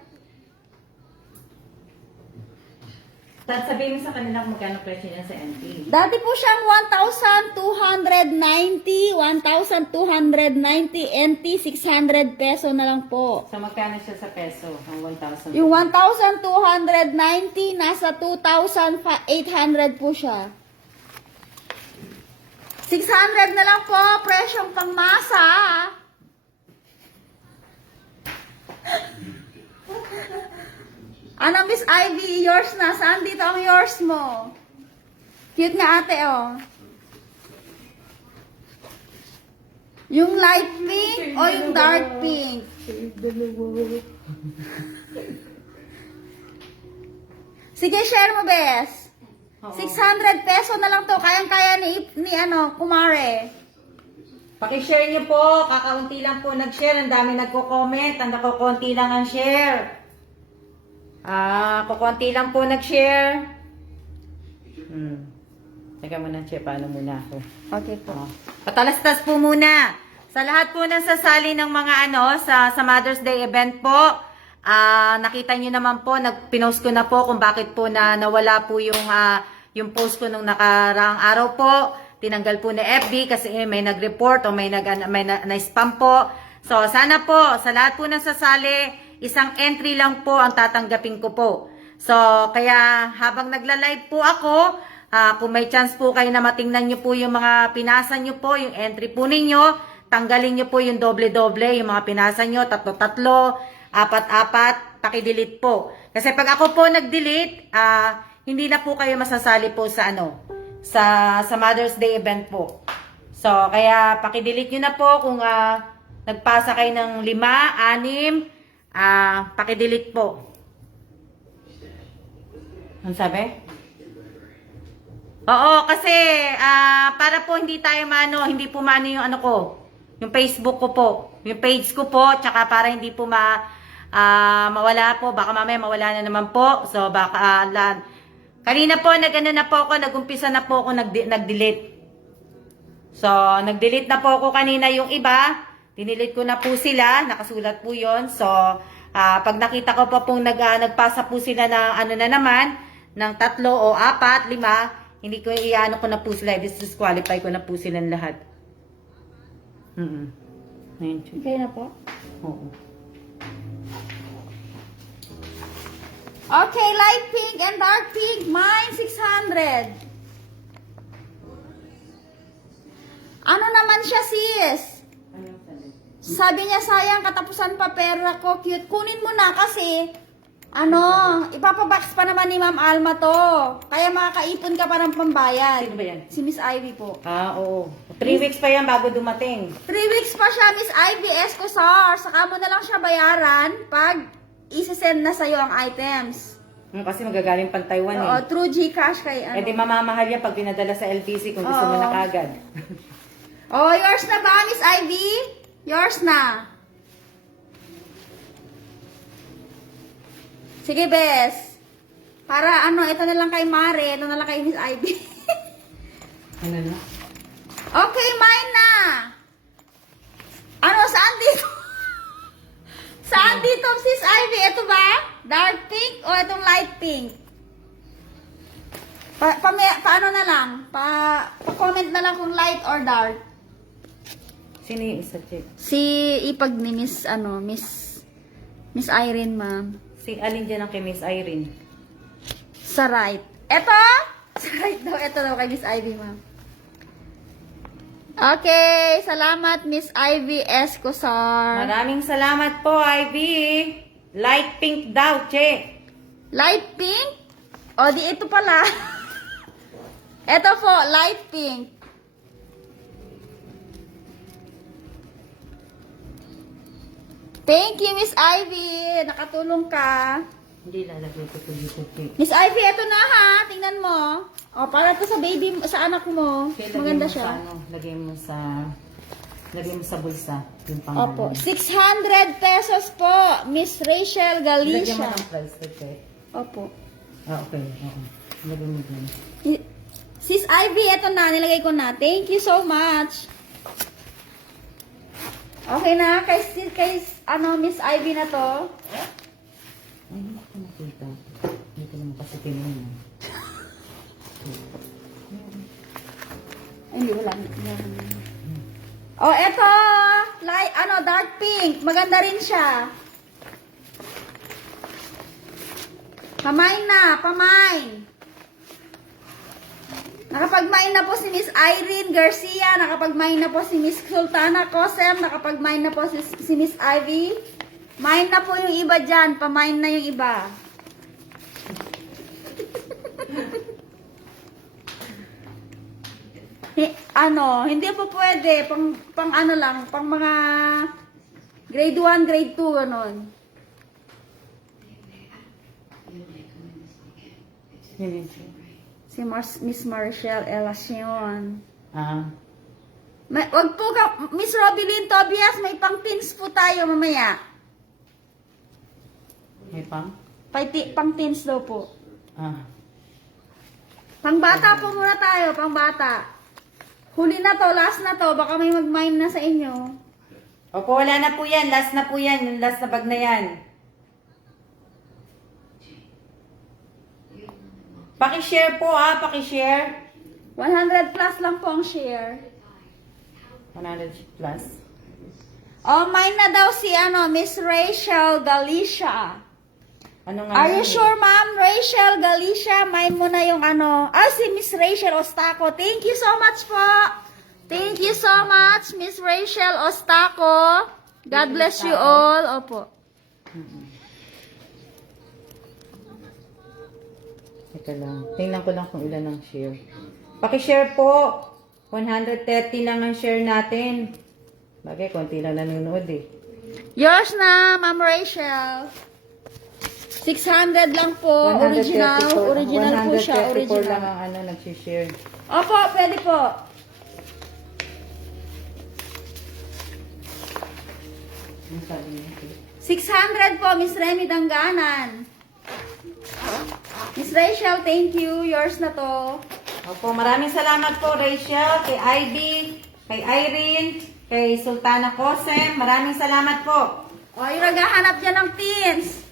Tapos sabihin mo sa kanila kung magkano presyo niya sa NT. Dati po siyang 1,290, 1,290 NT, 600 peso na lang po. So magkano siya sa peso? Ang 1,000. Yung 1,290, nasa 2,800 po siya. 600 na lang po, presyong pangmasa. Ano, Miss Ivy, yours na. Saan dito ang yours mo? Cute nga ate, oh. Yung light pink o yung dark pink? Sige, share mo, Bes. 600 peso na lang to. Kayang-kaya ni Kumare. Pakishare niyo po. Kakaunti lang po nag-share. Ang dami nagko-comment. Ang nakukunti lang ang share. Kukunti lang po nag-share. Teka muna, Che. Paano muna ako? Okay po. Patalastas po muna. Sa lahat po ng sasali ng mga sa Mother's Day event po, nakita nyo naman po, pinost ko na po kung bakit po nawala po yung post ko nung nakaraang araw po. Tinanggal po na FB kasi may nag-report o may na-spam po. So, sana po, sa lahat po ng sasali, isang entry lang po ang tatanggapin ko po. So, kaya habang nagla-live po ako, kung may chance po kayo na matingnan nyo po yung mga pinasa nyo po, yung entry po ninyo, tanggalin nyo po yung doble-doble, yung mga pinasa nyo, tatlo-tatlo, apat-apat, pakidelete po. Kasi pag ako po nag-delete, hindi na po kayo masasali po sa sa Mother's Day event po. So, kaya pakidelete nyo na po kung nagpasa kayo ng 5, 6, pakidelete po. Ano sabi? Oo, kasi para po hindi tayo hindi po yung yung Facebook ko po, yung page ko po, tsaka para hindi po mawala po, baka mamaya mawala na naman po. So baka kanina po nagumpisa na po ako nag-delete. So nag-delete na po ako kanina yung iba, dinelete ko na po sila, nakasulat po 'yon. So pag nakita ko pa pong nagpasa po sila ng na naman ng 3 o 4, 5, hindi ko ko na po sila, disqualify ko na po silang lahat. Okay na po? Oo. Okay, light pink and dark pink. Mine, 600. Ano naman siya, sis? Sabi niya, sayang, katapusan pa pera ko. Cute. Kunin mo na kasi, ipapabox pa naman ni Ma'am Alma to. Kaya makakaipon ka pa ng pambayad. Sino ba yan? Si Miss Ivy po. Oo. 3 weeks pa yan bago dumating. 3 weeks pa siya, Miss Ivy Escosar. Saka mo na lang siya bayaran pag isi-send na sa'yo ang items. Kasi magagaling pang Taiwan Oo, through GCash kay Eh di mamamahal yan pag pinadala sa LBC kung gusto mo na kagad. Oh, yours na ba, Miss Ivy? Yours na. Sige, Bes. Para ito na lang kay Mare, ito na lang kay Miss Ivy. Ano na? Okay, mine na. Saan dito? Saan dito, Sis Ivy? Ito ba? Dark pink o itong light pink? Paano na lang? Pa-comment na lang kung light or dark. Sino yung isa, Chick? Si ipag ni Miss Miss Irene, ma'am. Si alin dyan ang kay Miss Irene? Sa right. Eto? Sa right daw. Ito daw kay Miss Ivy, ma'am. Okay. Salamat, Miss Ivy Escosar. Maraming salamat po, Ivy. Light pink daw, Che. Light pink? O, di ito pala. Ito po, light pink. Thank you, Miss Ivy. Nakatulong ka. Hindi lalagay ko dito, Che. Miss Ivy, ito na ha. Tingnan mo. O, para to sa baby, sa anak mo. Che, Maganda lagay mo siya. Lagay mo sa bulsa. Yung pang Opo. 600 pesos po, Miss Rachel Lagyan mo Galicia. ng price, Che. Opo. Okay. Oo. Lagay mo dyan. Sis Ivy, ito na. Nilagay ko na. Thank you so much. Okay na. Kay Miss Ivy na to. Ay, hindi ko nakita. Hindi ko naman kasi tinignan. Ay, hindi, wala. Oh, eto. Dark pink. Maganda rin siya. Pamain na. Pamain. Nakapag-main na po si Miss Irene Garcia. Nakapag-main na po si Miss Sultana Cosem. Nakapag-main na po si Miss Ivy. Main na po yung iba dyan. Pamain na yung iba. Hindi po pwede. Pang lang. Pang mga grade 1, grade 2, ganon. Si Miss Marshall Elacion. Wag po ka, Miss Robilyn Tobias, may pang teens po tayo mamaya. May pang? Pang teens daw po. Pang bata po muna tayo, pang bata. Huli na to, last na to, baka may mag-mine na sa inyo. Opo, wala na po yan. Last na po yan. Yung last na bag na yan. Paki-share po paki-share. 100 plus lang po ang share. 100 plus. Oh, mine na daw si Miss Rachel Galicia. Ano nga? Are you yun eh? sure, ma'am? Rachel Galicia, mine mo na yung ano. Si Miss Rachel Ostaco. Thank you so much po. Thank you so much, Miss Rachel Ostaco. God bless you all. Opo. Ito lang. Tingnan ko lang kung ilan ang share. Paki-share po. 130 lang ang share natin. Bagay, konti lang nanonood eh. Yours na, Ma'am Rachel. 600 lang po. Original. 134 Original po siya. 134 lang Original. ang ano, nag-share. Opo, pwede po. Ang sabi niya. 600 po, Miss Remy Danganan. Miss Rachel, thank you. Yours na to. Opo, maraming salamat po, Rachel, kay Ivy, kay Irene, kay Sultana Kosem. Maraming salamat po. O, yung naghahanap dyan ng pins.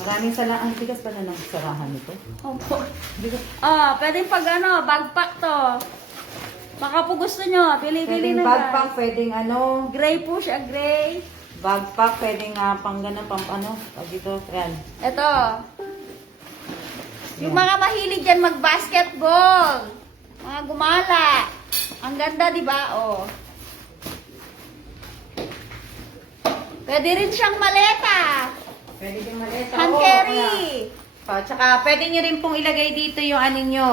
Maraming salamat. Ang bigas pala ng sarahan nito. Opo. Pwedeng pag ano, bagpak to. Baka po gusto nyo, bili-bili Pwedeng na backpack, guys. pwedeng ano, Gray po siya, gray. backpack, pwedeng pang gano'n, pang ano, pag dito, yan. Ito. Yung mga mahilig dyan mag-basketball. Mga gumala. Ang ganda, di ba? Oh. Pwede rin siyang maleta. Pwede din maleta. Hand Oo, carry. kaya. Tsaka pwede nyo rin pong ilagay dito yung ano nyo,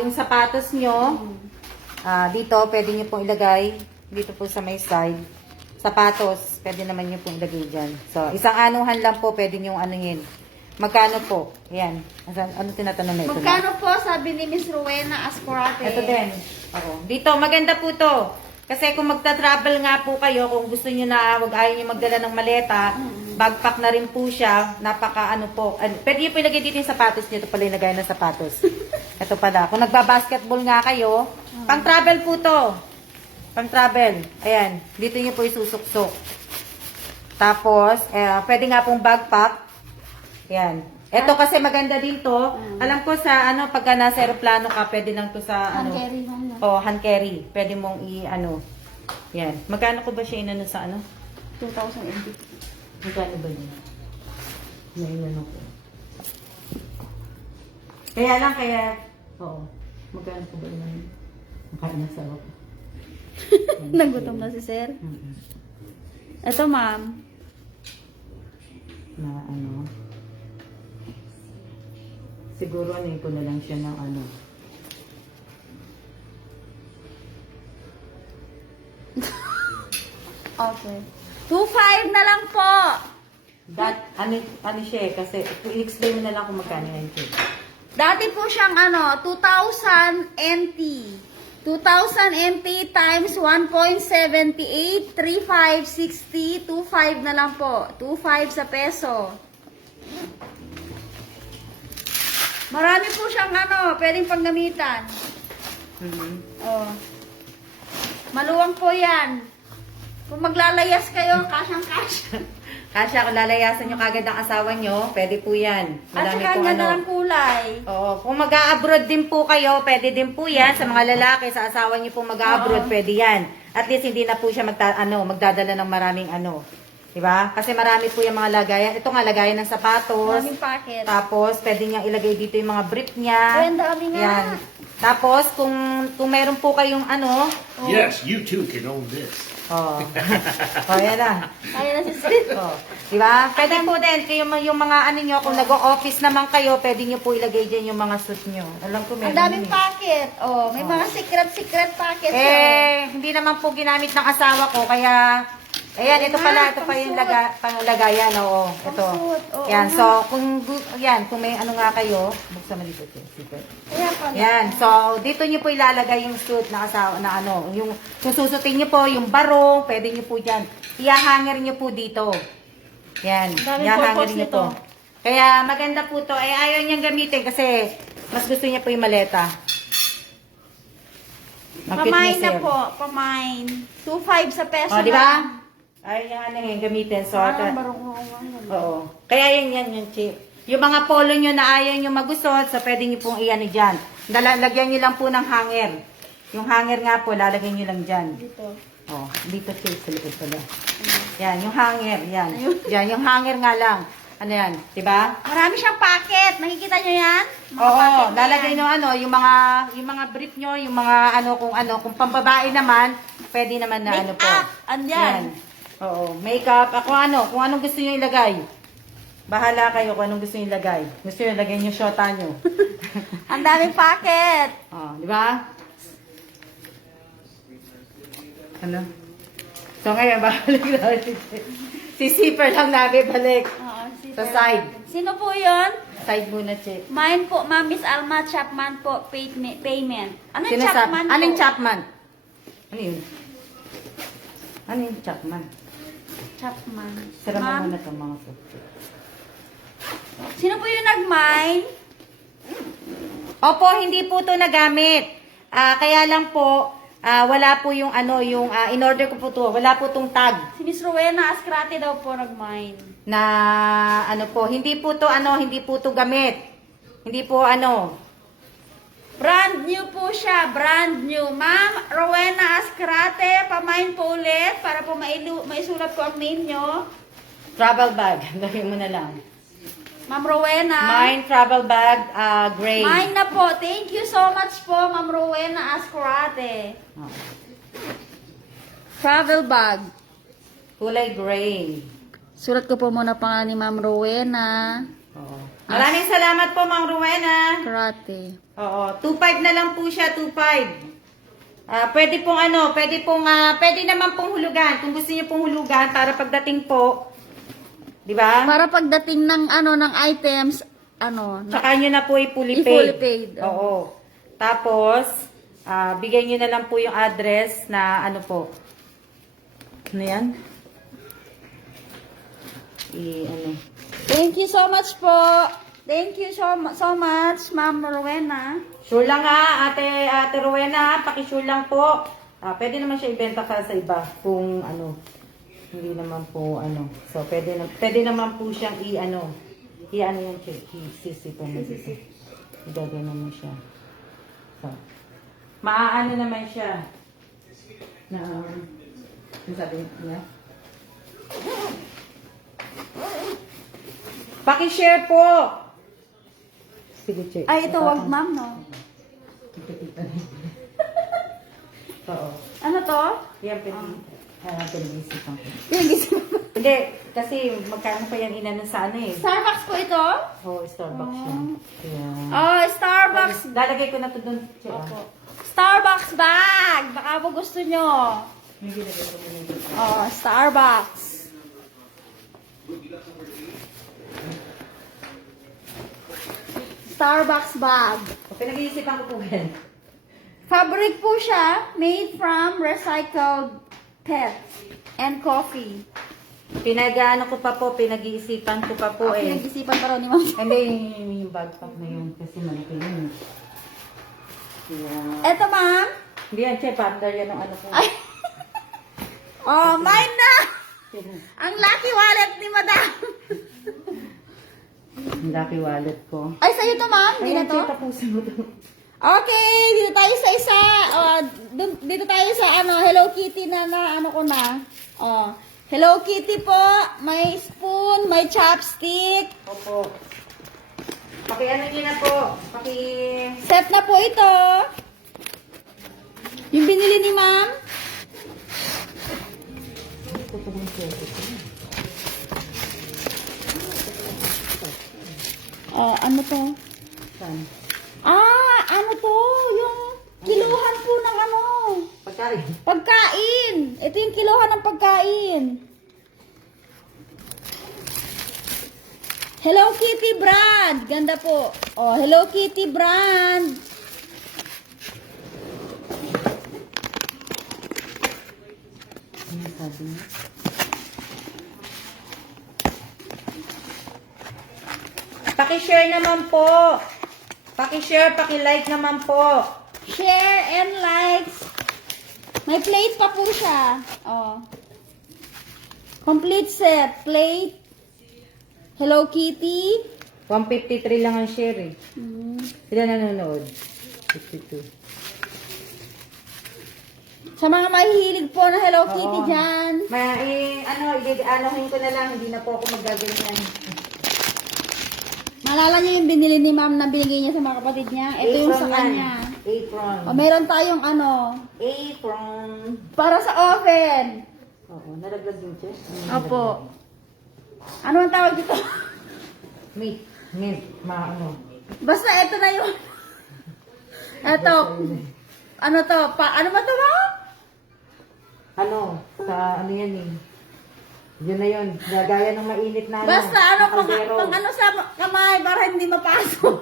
yung sapatos nyo. Dito, pwede nyo pong ilagay. Dito po sa may side. Sapatos, pwede naman nyo pong ilagay dyan. So, isang anuhan lang po, pwede nyo anuhin. Magkano po? Ayan. Ano tinatanong na ito? Magkano po, sabi ni Miss Rowena Ascorate? Ito din. Oo. Dito, maganda po to. Kasi kung magta-travel nga po kayo, kung gusto niyo na wag ayaw niyo magdala ng maleta, backpack na rin po siya. Napaka ano po. Pwede niyo po ilagay dito yung sapatos niyo. Ito pala yung lagay ng sapatos. Ito pala. Kung nagba-basketball nga kayo, pang-travel po to. Pang-travel. Ayan. Dito niyo po isusuk-suk. Tapos, pwede nga pong backpack. Yan. Ito kasi maganda din to. Alam ko sa ano, pagka nasa aeroplano ka, pwede lang to sa Hand ano. carry lang yan. Oh, hand carry. Pwede mong i-ano. Yan. Magkano ko ba siya inano sa ano? 2,080. Magkano ba yun? May inano ko. Kaya lang, oo. Magkano ko ba yun? Makain na sarap. Nagutom na si sir. Ito, ma'am. Na ano. Siguro ano ko na lang siya ng ano. Okay. 2,500 na lang po. Ano siya eh, kasi i-explain mo na lang kung magkano yan siya. Dati po siyang ano, 2,000 NT. 2,000 NT times 1.78, 3,560, 2,500 na lang po. 2,500 sa peso. Marami po siyang ano, pwedeng panggamitan. Oh. Maluwang po yan. Kung maglalayas kayo, kasyang-kasya. Kasya, kung lalayasan nyo kagad ang asawa nyo, pwede po yan. At Madami saka pong ganda ng kulay. Oo, kung mag-a-abroad din po kayo, pwede din po yan. Sa mga lalaki, sa asawa nyo po mag-a-abroad, pwede yan. At least hindi na po siya magdadala ng maraming ano. Diba? Kasi marami po yung mga lagayan. Ito nga, lagayan ng sapatos. Maraming packet. Tapos, pwede niyang ilagay dito yung mga brief niya. Ay, ang dami nga. Yan. Tapos, kung meron po kayong ano, Yes, you too can own this. oh, yan na. Kaya na si sir. Oh, di ba? Pwede po din yung mga ano nyo, kung nag-o-office naman kayo, pwede nyo po ilagay diyan yung mga suit nyo. Alam ko Ang meron daming yun eh. packet. Oh, may mga secret packet siya. Hindi naman po ginamit ng asawa ko, kaya ayan, ito pala, ito pa yung panglagayan, oo. Ito. Pangsuot, oo Yan, nga. so kung may ano nga kayo, buksan mo dito, secret. Kaya pala. Yan. So, dito nyo po ilalagay yung suit na asawa na ano. Kung susutin nyo po, yung barong, pwede nyo po dyan. Iyahanger nyo po dito. Yan. Daming Iyahanger purpose nyo nito. po. Kaya maganda po to. Ayaw niyang gamitin kasi mas gusto niya po yung maleta. Ang cute niya, Pamain na sir. po. Pamain. 2,500 sa peso O, di ba? lang. Ayaw niya ano yung gamitin. So, Parang barong-barong. oo. Kaya yan yung cheap. Yung mga polo nyo na ayaw nyo magusot, so pwede nyo pong iyan dyan. Lagyan nyo lang po ng hanger. Yung hanger nga po, lalagyan nyo lang dyan. Dito. Oh, dito cheap sa likod pala. Yan, yung hanger, yan. Yan, yung hanger nga lang. Ano yan, diba? Marami siyang packet. Nakikita nyo yan? Mga Oo, packet na lalagay yan. no ano, yung mga brief nyo, yung mga kung pambabae naman, pwede naman na ano po. Make-up, andyan. Yan. Oo, makeup, kung anong gusto nyo ilagay. Bahala kayo kung anong gusto nyo ilagay. Gusto nyo ilagay nyo shota nyo. Ang daming packet. Oh, di ba? Ano? So ngayon, babalik na si zipper lang namin balik. Oo, Sa side. Sino po yun? Side muna, check. Mine po, Ma'am Miss Alma Chapman po, payment. Anong Chapman po? Anong Chapman? Ano yun? Ano yung Chapman? Chapman. Sira mo Ma'am, muna itong mga software. sino po yung nag-mine? Opo, hindi po ito nagamit. Kaya lang po, wala po yung in order ko po to, wala po tong tag Si Miss Rowena Ascrate daw po nag-mine. na hindi po to gamit. Hindi po Brand new po siya, brand new. Ma'am Rowena Ascrate, pamine po ulit para po maisulat ko ang name nyo. travel bag. Gawin mo na lang. Ma'am Rowena. Mine travel bag, gray. Mine na po. Thank you so much po, Ma'am Rowena Ascrate. Oh. Travel bag. Kulay gray. Sulat ko po muna pangalan ni Ma'am Rowena Oo. Maraming salamat po, Mang Rowena. Ascrate. Oo, 2.5 na lang po siya, 2.5. Pwede naman pong hulugan. Kung gusto niyo pong hulugan para pagdating po, 'di ba? Para pagdating ng ng items, Tsaka nyo na po i-fully I-fully paid. paid. Oo. Tapos, bigay nyo na lang po yung address na po. Ano yan? Thank you so much po. Thank you so much, Ma'am Rowena. Sure lang Ate Rowena, paki-sure lang po. Pwede naman siya ibenta ka sa iba kung hindi naman po So, pwede naman po siyang yan, sisi po mo sisi. Igagano mo siya. So, maaano naman siya. Na, ano sabi niya? Paki-share po! Sige, check. Ay, ito wag ma'am, no? Oo. Ano to? Yan, pinag-isipan ko. Yung Hindi, kasi magkano pa yan inano sa Starbucks po ito? Oo, Starbucks yan. Kaya... Oh, Starbucks. Lalagay ko na to doon. Starbucks bag. Baka po gusto nyo. Hindi lagay ko na dito. Oh, Starbucks. Starbucks bag. Pinag-iisipan ko po yan. Fabric po siya, made from recycled PET and coffee. Pinag-ano ko pa po, pinag-iisipan ko pa po eh. Pinag-isipan pa rin ni Ma'am. Hindi, yung backpack na yun kasi malaki yun. Yeah. Eto, ma'am. Hindi yan, Che, partner yan ng ko. Ay. Oh, mine na! Ang lucky wallet ni Madam. Ang lucky wallet ko. Ay, sa'yo to, ma'am. Hindi na Ayan, to. Che, tapusin mo to. Okay, dito tayo sa isa. Dito tayo sa Hello Kitty na ko na. Oh, Hello Kitty po. May spoon, may chopstick. Opo. Paki-ano nyo na po. Set na po ito. Yung binili ni ma'am. Oh, ano to? Saan? Ano to? Yung kiluhan po ng Pagkain. pagkain. Ito yung kiluhan ng pagkain. Hello Kitty brand. Ganda po. Oh, Hello Kitty brand. Ano sabi niya? Paki-share naman po. Paki-share, paki-like naman po. Share and likes. May plate pa po siya. Oh. Complete set. Plate. Hello Kitty. 153 lang ang share eh. Sila nanonood. 52. Sa mga mahihilig po na Hello Kitty Oo. dyan. Anohin ko na lang. Hindi na po ako magaganyan. Naalala niyo yung binili ni ma'am na binigay niya sa mga kapatid niya? Ito yung sa Apron yan. kanya. Apron. O, meron tayong ano, Apron. para sa oven. Oo, nalaglag din siya. Opo. Ano ang tawag dito? Meat. Ano. Basta ito na yun. Ito. Ano to? Ano ba to ba? Ano, sa ano yan eh. Yun na yun. Gagaya ng mainit na ano. Basta ano, na kaldero. pang ano sa kamay para hindi mapasok.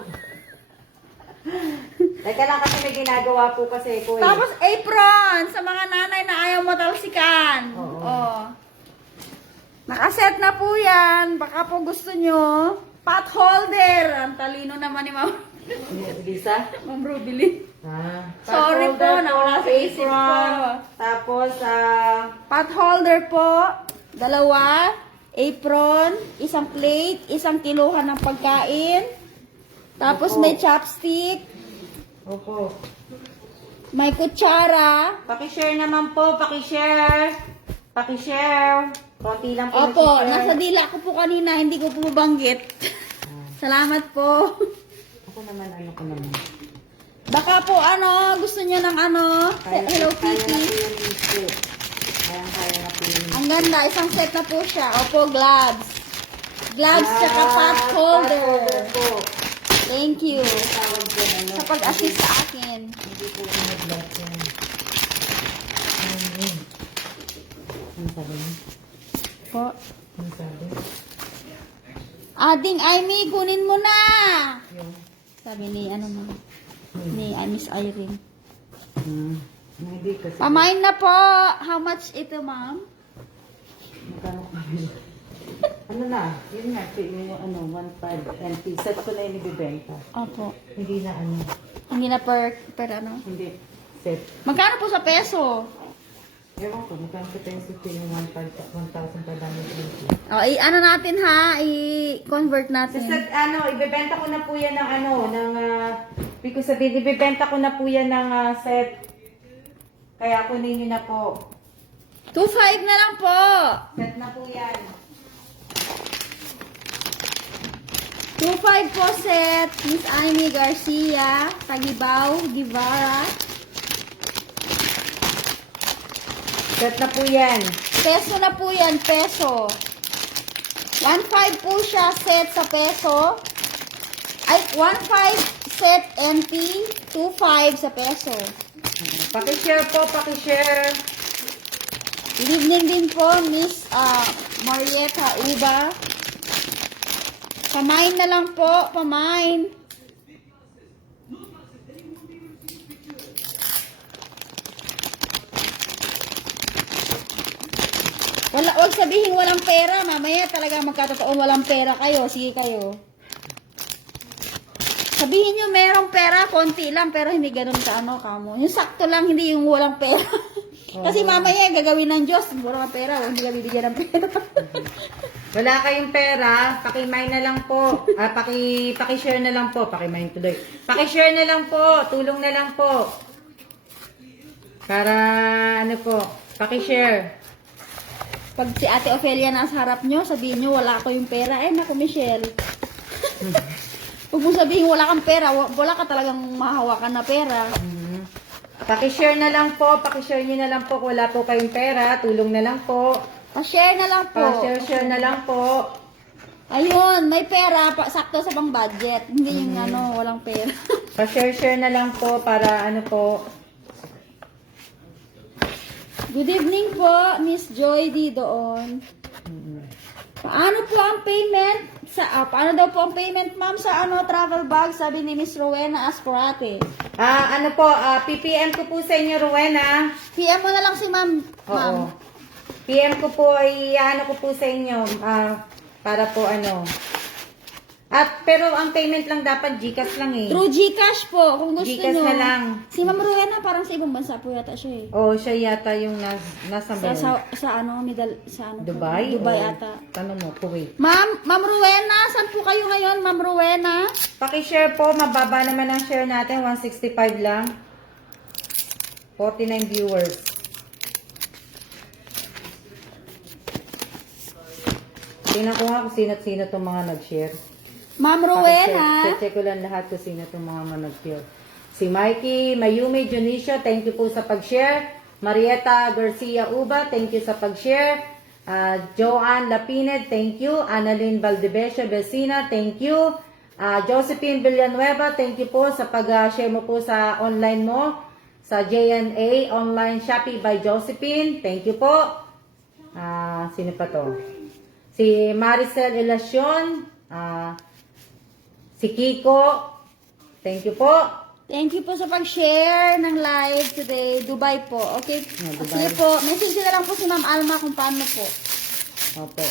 Teka lang kasi may ginagawa po kasi ko eh. Tapos apron sa mga nanay na ayaw matalsikan. Oo. Oh. Nakaset na po yan. Baka po gusto nyo. Pot holder. Ang talino naman ni Ma'am. Lisa? Ma'am Rubilin. Ah. Sorry Pot po, holder nawala sa isip ko. apron. Tapos, Pot holder po. 2. Apron. Isang plate. Isang kiluhan ng pagkain. Tapos Opo. may chopstick. opo. May kutsara. Pakishare naman po, pakishare. Pakishare. Konti lang po Opo, nag-share. nasa dila ko po kanina, hindi ko po banggit. Salamat po. Ako naman, ano ko naman. Baka po ano, gusto niyo ng ano, Hello Kaya na po Kitty. yung ito. Kaya na po yung Ang ganda, isang set na po siya. Opo, gloves. Gloves tsaka pot holder. po. Thank you. Tawag dyan, ano. Sa pag-assist sa akin. Hindi po yung nag-vlog yan. Ano yun? Ano sabi mo? Po. Ano sabi? Ading Amy, kunin mo na. Yung? Sabi ni, ano mo, ni Miss Irene. Hindi kasi. Pamain na po. How much ito, ma'am? Magkano kami? Ano na? Yun nga, yung ano, 1.5 NT. Set ko na yung ibibenta. Opo. Hindi na ano. Hindi na per ano. Hindi. Set. Magkano po sa peso? Ewan ko, magkano sa peso ko yung 1,520. O, ano natin ha? I-convert natin. Sa ano, ibebenta ko na po yan ng ano, ng, because sabihin, ibebenta ko na po yan ng set. Kaya kunin nyo na po. 2.5 na lang po. Set na po yan. 2.5 po set. Miss Amy Garcia, Tagibaw, Guevara. Set na po yan. Peso na po yan, peso. 1.5 po siya set sa peso. Ay, 1.5 set NT, 2.5 sa peso. Pakishare po, pakishare. Good evening din po, Miss Marietta Uba. Pamain na lang po, pamain. Wag sabihin walang pera, mamaya talaga magkatotoo walang pera kayo, sige kayo. Sabihin nyo merong pera, konti lang, pero hindi ganun ka ano kamo. Yung sakto lang, hindi yung walang pera. Kasi mamaya gagawin ng Diyos, walang pera, hindi ka bibigyan ng pera. Wala kayong pera, pakimine na lang po. Pakishare na lang po. Pakimine tuloy. Pakishare na lang po. Tulong na lang po. Para ano po, pakishare. Pag si Ate Ofelia nasa harap nyo, sabihin nyo wala ko yung pera. Eh, naku Michelle. Huwag mo sabihin wala kang pera, wala ka talagang mahawakan na pera. Pakishare na lang po. Pakishare nyo na lang po kung wala po kayong pera. Tulong na lang po. Pa-share na lang po. Pa-share na lang po. Ayun, may pera, sakto sa pang budget. Hindi yung ano, walang pera. Pa-share na lang po para ano po. Good evening po, Miss Joy D. doon. Paano po ang payment? Paano daw po ang payment, ma'am, sa ano, travel bag? Sabi ni Miss Rowena Ascorate. Ano po, PPM ko po sa inyo, Rowena. PM mo na lang si ma'am. Ma'am. Oo. PM ko po, ano ko po sa inyo, para po ano. Pero ang payment lang dapat GCash lang eh. Through GCash po, kung gusto GCash nyo. na lang. Si Ma'am Rowena, parang sa ibang bansa po yata siya eh. Oo, siya yata yung nasa Sa ano, sa ano po? Dubai? Dubai O, ata. Tanong mo, Kuwait. Ma'am Rowena, saan po kayo ngayon, Ma'am Rowena? Paki-share po, mababa naman ang share natin, 165 lang. 49 viewers. Tingnan ko nga kung sino-sino itong mga nag-share. Ma'am Rowena. Check ko lang lahat kung sino itong mga manag-share. Si Mikey Mayumi Junicio, thank you po sa pag-share. Marieta Garcia Uba, thank you sa pag-share. Joanne Lapined, thank you. Annalyn Valdebesio Besina, thank you. Josephine Villanueva, thank you po sa pag-share mo po sa online mo. Sa JNA Online Shopee by Josephine, thank you po. Sino pa to? Si Maricel Elacion, si Kiko, thank you po. Thank you po sa pag-share ng live today. Dubai po. Okay? Dubai. Sige po. Message na lang po si Ma'am Alma kung paano po. Opo.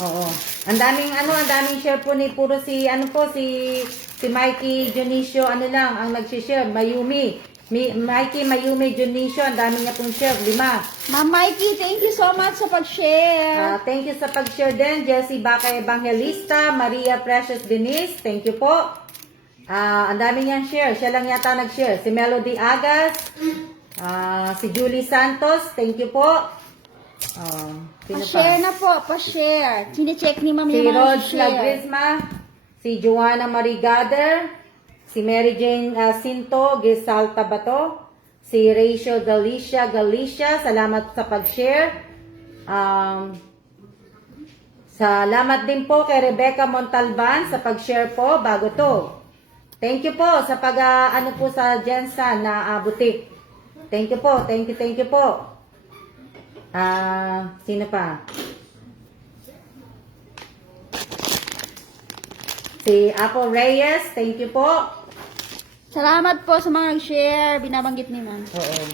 Oo. Ang daming share po ni puro si Mikey Junicio, lang ang nag-share, Mayumi. Mikey Mayumi Junicio, ang dami niya pong share, 5. Ma'am Mikey, thank you so much sa pag-share. Thank you sa pag-share din, Jessie Bacay Evangelista, Maria Precious Denise, thank you po. Ang dami niyang share, siya lang yata nag-share. Si Melody Agas, si Julie Santos, thank you po. Sino Pa-share pa? na po, pa-share. Chine-check ni Ma'am Si yung mga Rod share. Lagrisma, si Joanna Marie Gader, si Mary Jane Cinto Gisalta Bato, si Rachel Galicia, salamat sa pag-share. Salamat din po kay Rebecca Montalban sa pag-share po, bago to. Thank you po sa ano po sa Jensen na boutique. Thank you po, thank you po. Sino pa? Si Apple Reyes, thank you po. Salamat po sa mga nag-share. Binabanggit ni Ma'am. Oo.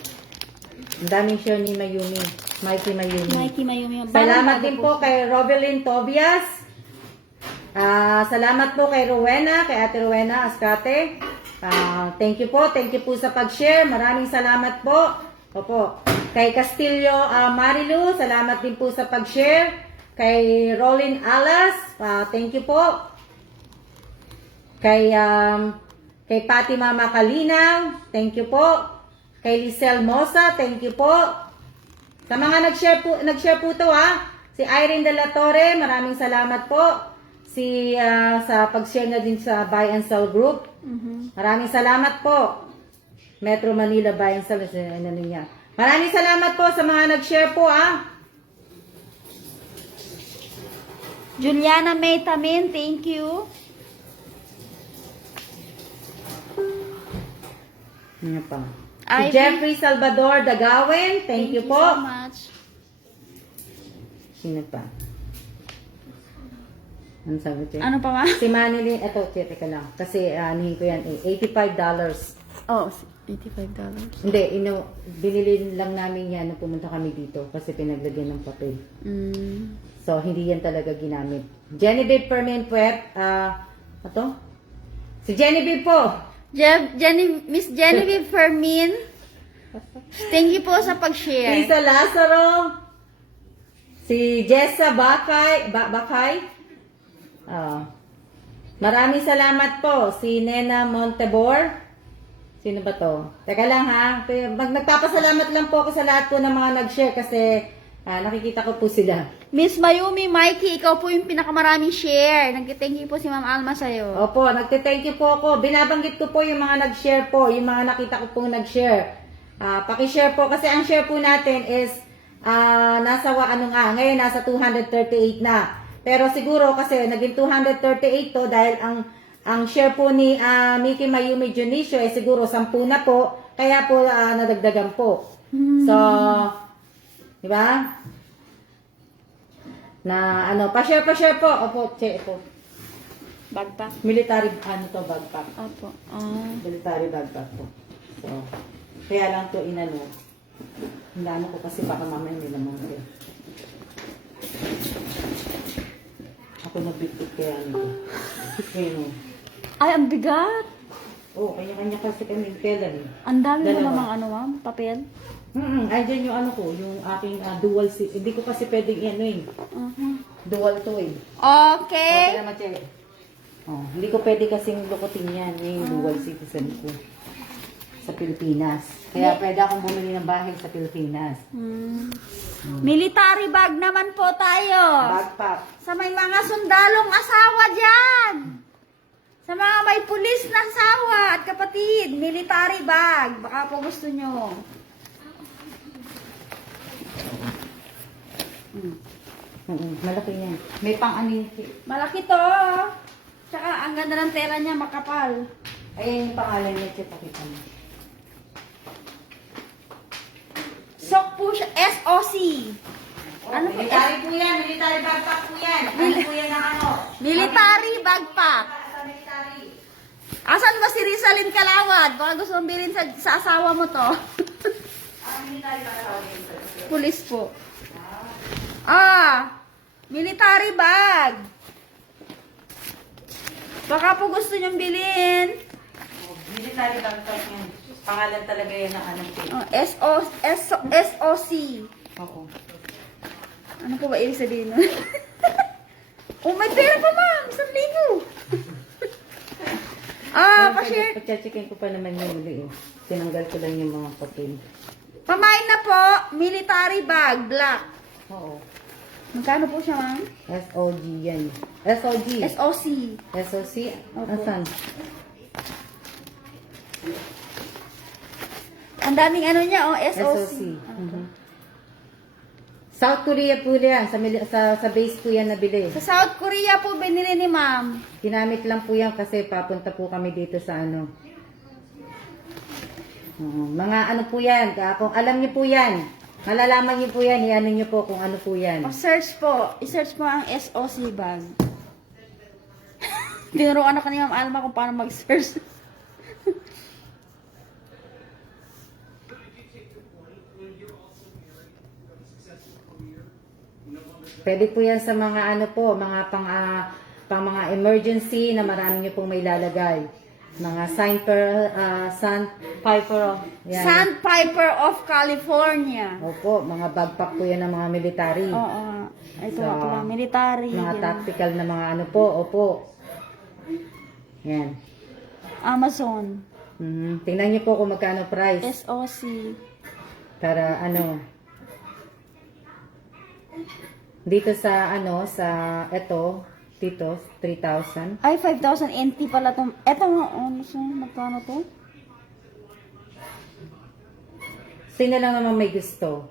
Ang daming share ni Mayumi. Mikey Mayumi. Mikey Mayumi. Salamat din po kay Rovelyn Tobias. Salamat po kay Rowena, kay Ate Rowena Ascate. Thank you po sa pag-share. Maraming salamat po. Opo. Kay Castillo Marilu, salamat din po sa pag-share. Kay Rolin Alas, thank you po. Kay Pati Mama Kalinaw, thank you po. Kay Lisel Mosa, thank you po. Sa mga nag-share po to si Irene De La Torre, maraming salamat po. Sa pag-share na din sa Buy and Sell Group. Maraming salamat po. Metro Manila Buy and Sell, niya. Maraming salamat po sa mga nag-share po Juliana May Tamin, thank you. Ano pa? Si Ivy. Jeffrey Salvador Dagawin, thank you po. so much. Sino pa? Ano sabi ko? Ano pa, Ma? Si Manilyn, eto, teka lang. Kasi anihin ko yan, $85. Oh, $85. Hindi, binili lang namin yan nung pumunta kami dito kasi pinaglagyan ng papel. So, hindi yan talaga ginamit. Genevieve Permin Puet, ato? Si Genevieve po. Miss Genevieve Fermin, thank you po sa pag-share. Lisa Lazaro. Si Jessa Bakay. Maraming salamat po. Si Nena Montebor. Sino ba to? Teka lang nagpapasalamat lang po ako sa lahat po ng mga nag-share kasi nakikita ko po sila. Miss Mayumi, Mikey, ikaw po yung pinakamaraming share. Nag-thank you po si Ma'am Alma sa'yo. Opo, nagte-thank you po ako. Binabanggit ko po yung mga nag-share po, yung mga nakita ko pong nag-share. Paki-share po kasi ang share po natin is ngayon nasa 238 na. Pero siguro kasi naging 238 to dahil ang share po ni Mickey Mayumi Junicio siguro 10 na po. Kaya po nadagdagan po. So, di ba? Na pa-share po. Opo, ito. Backpack. Military backpack. Opo. Military backpack po. So, kaya lang to Hinano ko kasi baka mamaya hindi naman ko. Ako nagbitbit kaya nito. Ayun. Ay, ang bigat. Kanya-kanya kasi kami kailan. Ang dami mo Dalawa. namang Ma'am, papel. Andyan yung yung aking dual seat. Hindi ko kasi pwedeng dual to Okay. naman, Che. Hindi ko pwede kasing lukutin yan. Yung dual citizen ko. Sa Pilipinas. Kaya pwede akong bumili ng bahay sa Pilipinas. Military bag naman po tayo. Backpack. Sa may mga sundalong asawa dyan. Sa mga may pulis na asawa at kapatid, military bag. Baka po gusto nyo. Malaki yan. May pang-anin. Malaki to. Tsaka ang ganda ng tela niya, makapal. Ayan yung pangalan niya. Pakita mo. Sok po siya, SOC. Ano po? Military po yan. Military backpack po yan. Ano po yan ang ano? Military backpack. Sa military. Asan ba si Rizalyn Kalawad? Baka gusto mong bilhin sa asawa mo to. Military backpack. Pulis po. Military bag. Baka po gusto niyong bilhin. Military backpack yan. Pangalan talaga yan ng anong po. SOC. Oo. Ano po ba ibig sabihin nun? Oh, may pera pa, ma'am. 1,000. Pa-share. Pagchacheckin ko pa naman yung muli eh. Tinanggal ko lang yung mga papel. Pamain na po. Military bag. Black. Oo. Magkano po siya, ma'am? SOG yan. SOG. SOC. SOC? Opo. Asan? Ang daming ano niya, SOC. SOC. South Korea po yan. Sa base po yan nabili. Sa South Korea po binili ni ma'am. Ginamit lang po yan kasi papunta po kami dito sa ano. Mga ano po yan. Kung alam niyo po yan. Malalaman niyo po yan. Iano niyo po kung ano po yan. Search po. I-search po ang SOC bag. Tinuruan ako ni Ma'am Alma kung paano mag-search. Pwede po yan sa mga ano po, mga pang mga emergency na marami niyo pong may lalagay. Mga sandpiper, yan. Sandpiper of California. Opo, mga backpack po yan ng mga military. Oo. Ito So, nga pala, military. Mga Yan. tactical na mga ano po, opo. Yan. Amazon. Tingnan niyo po kung magkano price. SOC. Para ano. Dito sa ano, sa eto, dito, 3,000. Ay, 5,000 NT pala to. Eto nga, ano siya? Magkano to? Sino lang naman may gusto?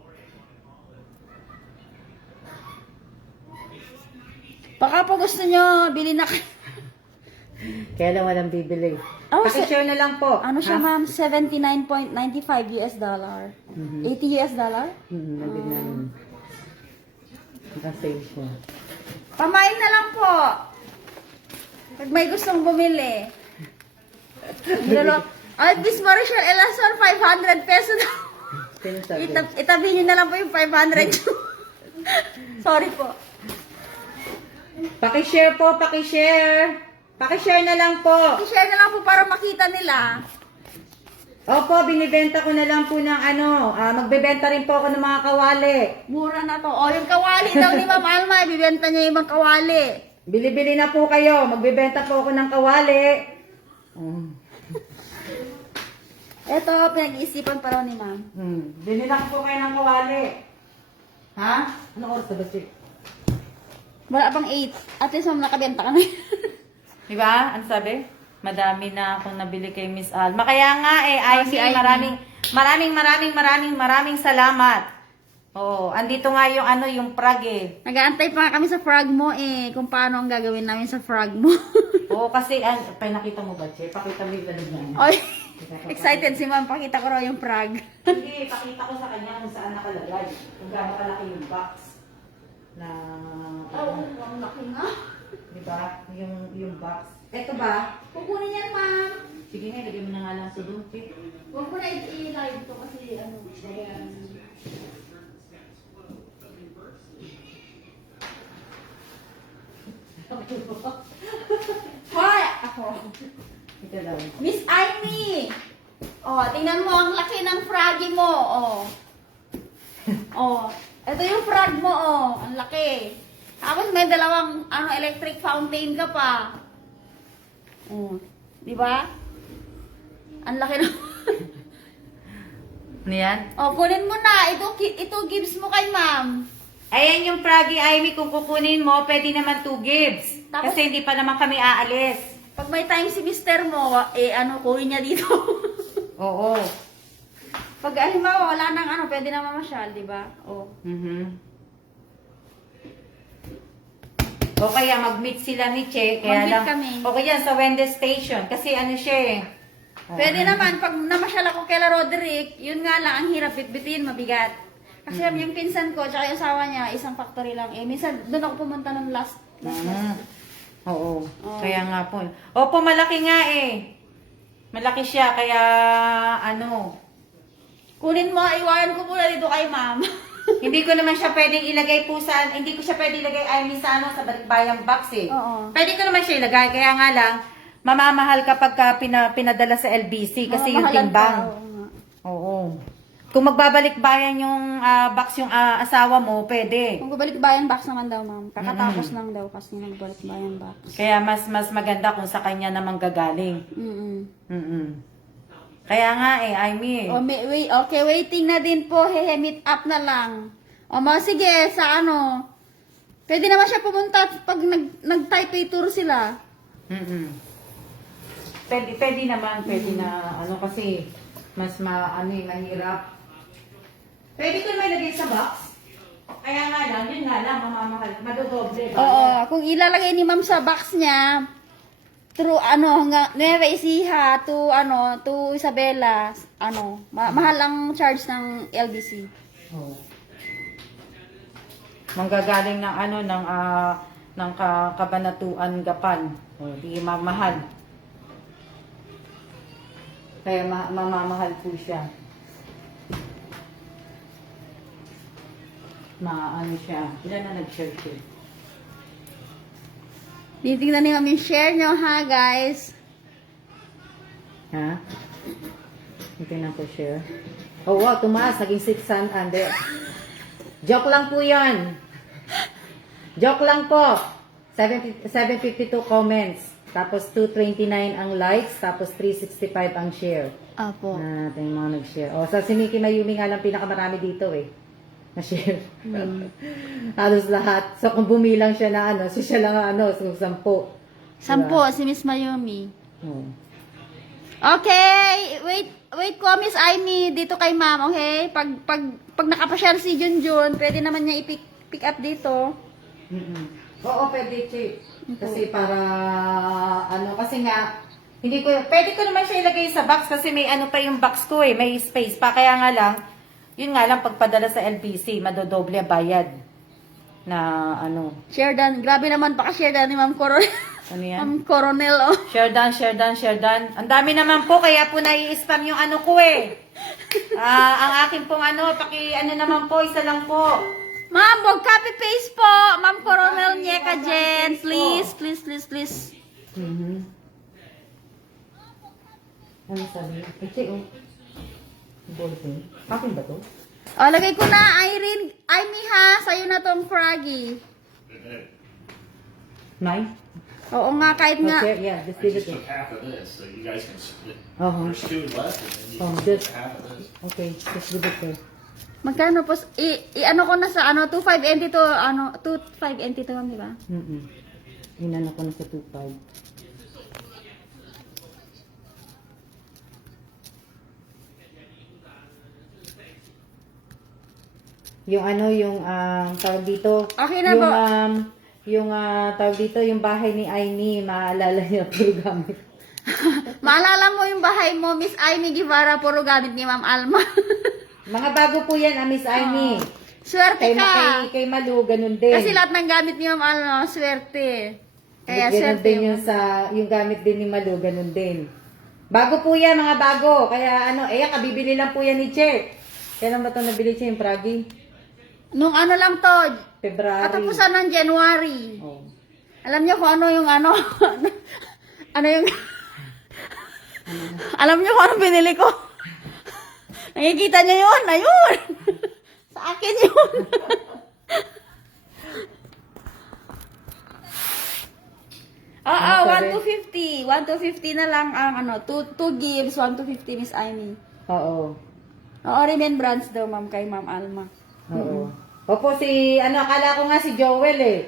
Baka po gusto nyo, bilhin na kayo. Kaya lang walang bibili. Oh, Paki-share na lang po. Ano siya, Ha? ma'am? $79.95 US dollar. 80 US dollar? Nabili namin. Nakasave siya. Pamain na lang po. Pag may gustong bumili. Ay, Miss Marisha Elason, 500 pesos daw. Sino sabi? Itabi nyo na lang po yung 500. Sorry po. Paki-share po, paki-share. Paki-share na lang po. I-share na lang po para makita nila. Opo, binibenta ko na lang po ng ano. Magbebenta rin po ako ng mga kawali. Mura na to. O, yung kawali daw ni Ma'am Alma, ibibenta niya yung ibang kawali. Bili-bili na po kayo. Magbebenta po ako ng kawali. Ito, pinag-iisipan pa raw ni Ma'am. Bili lang po kayo ng kawali. Ha? Ano oras na ba, Chick? Wala pang 8. At least, Ma'am, nakabenta kami. Diba? Ano sabi? Madami na akong nabili kay Miss Alma. Kaya nga Si Ivy, Ivy. maraming salamat. Oo, andito nga yung ano, yung Prague eh. Nag-aantay pa nga kami sa frog mo eh, kung paano ang gagawin namin sa frog mo. Oo, kasi, nakita mo ba, Che? Pakita mo yung lalog niya. Oy, excited si Ma'am, pakita ko raw yung frog. Hindi, pakita ko sa kanya kung saan nakalagay. Kung gaano kalaki yung box. Na, ang laki nga. diba? Yung box. Eto ba? Kukunin yan, Ma'am. Sige nga, lagyan mo na nga lang sa doon, Che. Huwag ko na i-live to kasi ano, ayan. Hoy! Ako. Ito lang. Miss Amy! Oh, tingnan mo ang laki ng froggy mo. Oh. Oh, ito yung frog mo, oh. Ang laki. Tapos may dalawang electric fountain ka pa. Oh, di ba? Ang laki ng Ano yan? O, kunin mo na. Ito gives mo kay ma'am. Ayan yung Froggy Amy, kung kukunin mo, pwede naman 2 gives. Tapos- Kasi hindi pa naman kami aalis. Pag may time si mister mo, kunin niya dito. Oo. Pag halimbawa, wala nang pwede na mamasyal, di ba? O. O kaya mag-meet sila ni Che. Kaya Mag-meet lang, kami. o kaya sa Wendes Station. Kasi ano siya eh. Pwede naman, pag namasyal ako kay Roderick, yun nga lang, ang hirap bitbitin, mabigat. Kasi yung pinsan ko, tsaka yung asawa niya, isang factory lang. Minsan, doon ako pumunta ng last. Oo. Oo. Kaya nga po. Opo, malaki nga eh. Malaki siya, kaya ano. Kunin mo, iwanan ko muna dito kay ma'am. Hindi ko naman siya pwedeng ilagay po sa, hindi ko siya pwedeng ilagay ay sa sa balikbayang box eh. Oo. Pwede ko naman siya ilagay, kaya nga lang, mamamahal kapag ka pinadala sa LBC kasi yung Mamahalan timbang. pa, oo nga. Oo. Kung magbabalik bayan yung box yung asawa mo, pwede. Kung babalik bayan box naman daw, ma'am. Kakatapos lang daw kasi nagbalik bayan box. Kaya mas maganda kung sa kanya naman gagaling. Kaya nga eh, Amy. Okay, waiting na din po. Meet up na lang. Sige, sa pwede naman siya pumunta pag nag-Taipei tour sila. Pwede naman, pwede na kasi mas mahirap. Pwede ko naman ilagay sa box. Kaya nga lang, yun nga lang, mamamahal. Madodoble ba? Oo, kung ilalagay ni ma'am sa box niya, through Nueva Ecija to Isabela, mahal ang charge ng LBC. Oo. Manggagaling ng ng Kabanatuan Gapan. Di mamahal. Kaya mamamahal po siya. Siya. Ilan na nag-share siya? Titignan ni ma'am yung share nyo, ha, guys? Ha? Hindi na ko share. Oh, wow, tumaas. Naging 600. Joke lang po yan. Joke lang po. 752 comments. Tapos 229 ang likes. Tapos 365 ang share. Apo. Natin mga nag-share. O, sa si Miki Mayumi nga lang pinakamarami dito eh. Na-share. Halos lahat. So, kung bumilang siya na siya lang so 10. 10, si Miss Mayumi. Oh. Okay, wait ko, Miss Amy, dito kay ma'am, okay? Pag nakapasyal si Junjun, pwede naman niya i-pick up dito. Oo, pwede, Che. Kasi para, kasi nga, pwede ko naman siya ilagay sa box kasi may pa yung box ko eh, may space pa. Kaya nga lang, yun nga lang, pagpadala sa LBC, madodoble bayad na Share done. Grabe naman, share done ni Ma'am Coronel. Ano yan? Ma'am Coronel, oh. Share done. Ang dami naman po, kaya po nai-spam yung ko eh. Ang akin pong naman po, isa lang po. Ma'am, wag copy-paste po. Ma'am Coronel Nyeka Jen. Please. Ano sabi? Che, ballpen. Akin ba to? Lagay ko na, Irene. Amy, ha? Sa'yo na tong Froggy. Nine? Oo nga, kahit nga. Okay, yeah, just I leave it just there. took half of this, so you guys can split. Uh-huh. There's 2 left, and then you Oh, can just- split half of this. Okay, just leave it there. Magkano po? Ko na sa 25 NT to, 25 NT to, ma'am, di ba? Inano ko na sa 2.5. Yung tawag dito. Okay na yung, po. Yung tawag dito, yung bahay ni Aimee, maalala niya puro gamit. Maalala mo yung bahay mo, Miss Amy Guevara, puro gamit ni Ma'am Alma. Mga bago po yan, Miss Aimee. Swerte Kay, ka. kay Malu, ganun din. Kasi lahat ng gamit ni Ma'am Alma, swerte. Kaya Ganun swerte din yung gamit din ni Malu, ganun din. Bago po yan, mga bago. Kaya kabibili lang po yan ni Che. Kailan ba ito nabili siya yung Pragi? Nung lang to, February. katapusan ng January. Oh. Alam niyo kung ano yung ano yung alam niyo kung ano binili ko? Nakikita niyo yun? Ayun! Sa akin yun! Oo, Ano 1 to 50. 1 to 50 na lang ang 2 gives, 1 to 50 Miss Amy. Oo. Oo, remembrance daw, ma'am, kay Ma'am Alma. Oo. Opo, akala ko nga si Joel eh.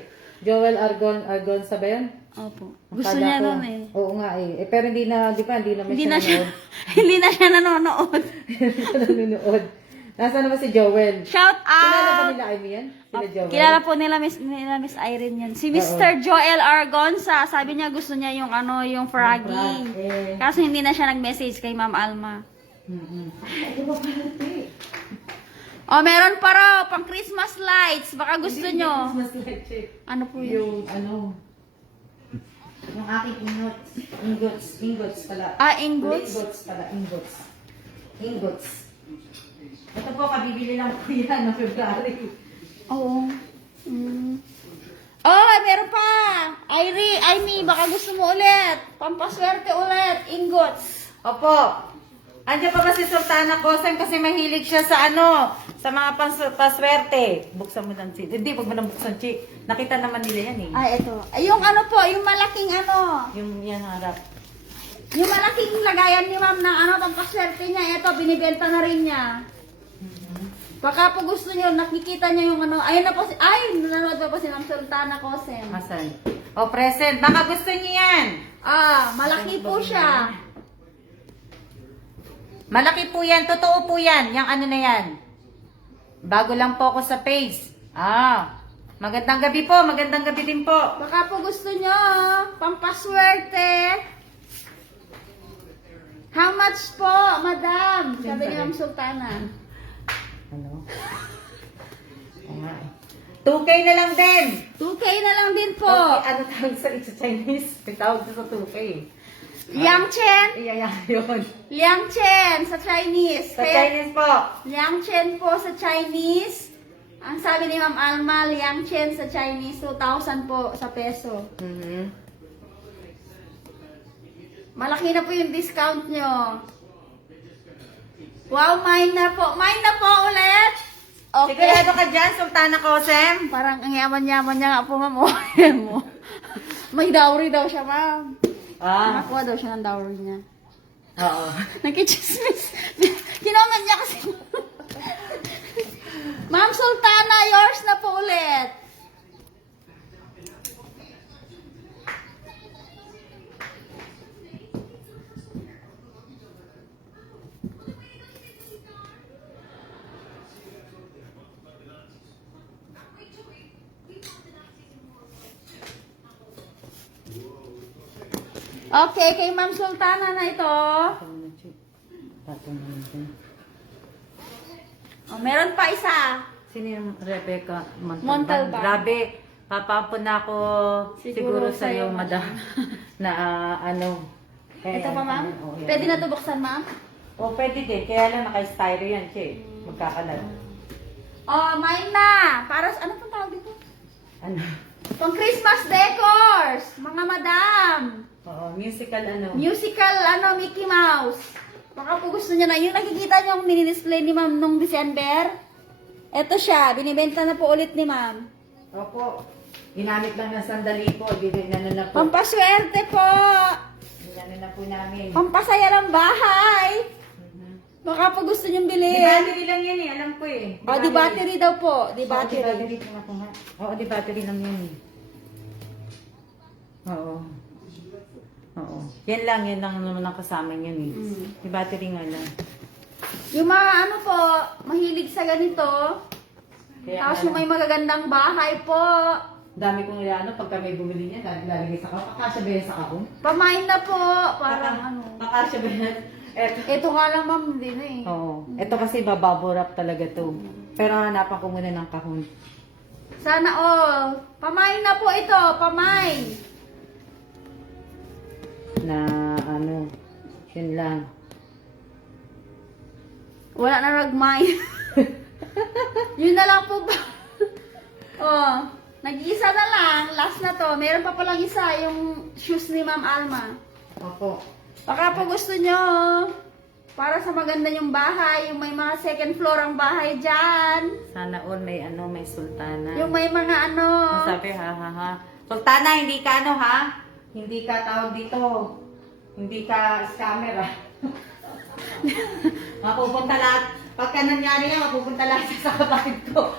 Joel Argonza ba yun? Opo. Gusto Akala niya ko- nun eh. Oo nga eh. Pero hindi na, di ba, hindi naman Hindi siya na siya, nanonood. hindi na siya nanonood. Hindi siya nanonood. Nasaan naman si Joel? Shout Kilala ba out! nila Amy yan? Sila Joel? Kilala po nila Miss Irene yan. Si Mr. Joel Argonza, sabi niya gusto niya yung yung froggy. frog, eh. Kaso hindi na siya nag-message kay Ma'am Alma. Di ba pala ito eh? Oh, meron pa raw pang Christmas lights. Baka gusto nyo. Christmas lights eh. Ano po yun? Yung aking ingots pala. Ah, ingots? Ingots. Ito po, kabibili lang po yan ng February. Oo. Oh, meron pa. Amy, baka gusto mo ulit. Pampaswerte ulit. Ingots. Opo. Andiyan pa ba si Sultana Kosen kasi mahilig siya sa sa mga paswerte. Buksan mo ng chick. Hindi, wag mo nang buksan chick. Nakita naman nila yan eh. Ay, ito. Ay, yung po, yung malaking Yung yan harap. yung malaking lagayan ni ma'am ng pampaswerte niya. Ito, binibenta na rin niya. Baka po gusto niyo, nakikita niyo yung ayun na po nanonood pa po si Ma'am Sultana Kosen. Asan? O, present. Baka gusto niyo yan. Ah, malaki po siya. Malaki po yan. Totoo po yan. Yung na yan. Bago lang po ako sa page. Magandang gabi po. Magandang gabi din po. Baka po gusto niyo, pampaswerte. How much po, madam? Sabi ni Ma'am Sultana. Ano? Oo nga eh. 2K na lang din. 2K na lang din po. Okay, ano tawag sa Chinese? May tawag sa 2K eh. Liang Chen. Yun. Liang Chen sa Chinese. Sa Chinese po. Liang Chen po sa Chinese. Ang sabi ni Ma'am Alma, Liang Chen sa Chinese, 2,000 po sa peso. Malaki na po yung discount nyo. Wow, mine na po. Mine na po ulit. Okay. Sigurado ka dyan, Sultana Kosem? Parang ang yaman-yaman niya nga po, ma'am. Oh, yan mo. May dowry daw siya, ma'am. Nakakuha daw siya ng dowry niya. Oo. Nagkichismis. Kinoment niya kasi. Ma'am Sultana, yours na po ulit. Okay, kay Ma'am Sultana na ito. Oh, meron pa isa. Sino yung Rebecca Montalban. Grabe. Papapon na ako siguro Siguro sa'yo, sa'yo, madam. Na Ito pa, ma'am? Oh, yan. Pwede na ito buksan, ma'am? Oh, pwede din. Kaya lang naka-styro yan, che. Magkakalat. Oh, mine na. Para sa, ano pang tawag dito? Ano? Pang Christmas decors, mga madam. Oo, musical Musical, Mickey Mouse. Baka po gusto niya na. Yung nakikita niyo yung mini-display ni ma'am nung December. Ito siya. Binibenta na po ulit ni ma'am. Opo. Ginamit lang ng sandali po. Ginano na po. Pampaswerte po. Ginano na po namin. Pampasaya ng bahay. Baka po gusto niyong Di bilhin. battery lang yan eh. Alam ko eh. O, di battery daw po. Di Di battery. battery po nga po nga. Oo, di battery lang yan eh. Oo. Oo. Yan lang naman ang kasama niyan eh. Di battery nga lang. Yung mga po, mahilig sa ganito. Kaya Tapos yung may magagandang bahay po. dami kong pagka may bumili niya, lalagay sa kahon. Kakasya ba yan sa kahon? Pamain na po. Parang Kakasya ba yan? Ito nga lang ma'am, hindi na eh. Oo. Ito kasi bababble wrap talaga to. Pero hanapan ko muna ng kahon. Sana all. Pamain na po ito. Pamain. Na yun lang. Wala na ragmay. Yun na lang po ba? Oh, nag-iisa na lang. Last na to. Meron pa palang isa, yung shoes ni Ma'am Alma. Opo. Baka po gusto nyo, para sa maganda yung bahay, yung may mga second floor ang bahay dyan. Sana all may may sultana. Yung may mga Sabi ha. Sultana, hindi ka ha? Hindi ka tawag dito. Hindi ka scammer Mapupunta lahat. Pagka nangyari yan, mapupunta lang siya sa kapatid ko.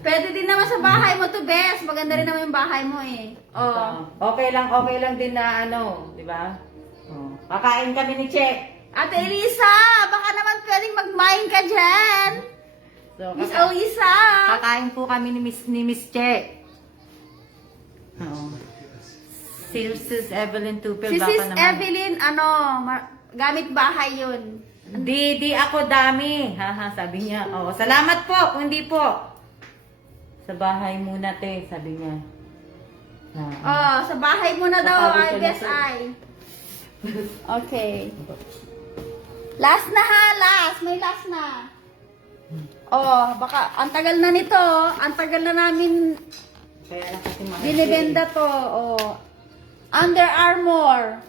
Pwede din naman sa bahay mo to, Bes. Maganda rin naman yung bahay mo eh. Oh. Okay lang din na ano, di ba? Oh. Kakain kami ni Che. Ate Elisa, baka naman pwedeng mag-mine ka dyan. So, Miss Elisa. kakain po kami ni Miss Che. Oo. Si Sis Evelyn Tupel, Si baka Sis naman. Evelyn, gamit bahay yun. Di ako dami. Haha, sabi niya. Oh, salamat po, kung hindi po. Sa bahay muna, te, sabi niya. Oh, sa bahay mo na daw, Sabi I ko na guess to. Okay. Last na ha, last. May last na. Oh, baka, ang tagal na nito. Ang tagal na namin Kaya lang kasi mahal. binibenda to. Oh. Under Armour.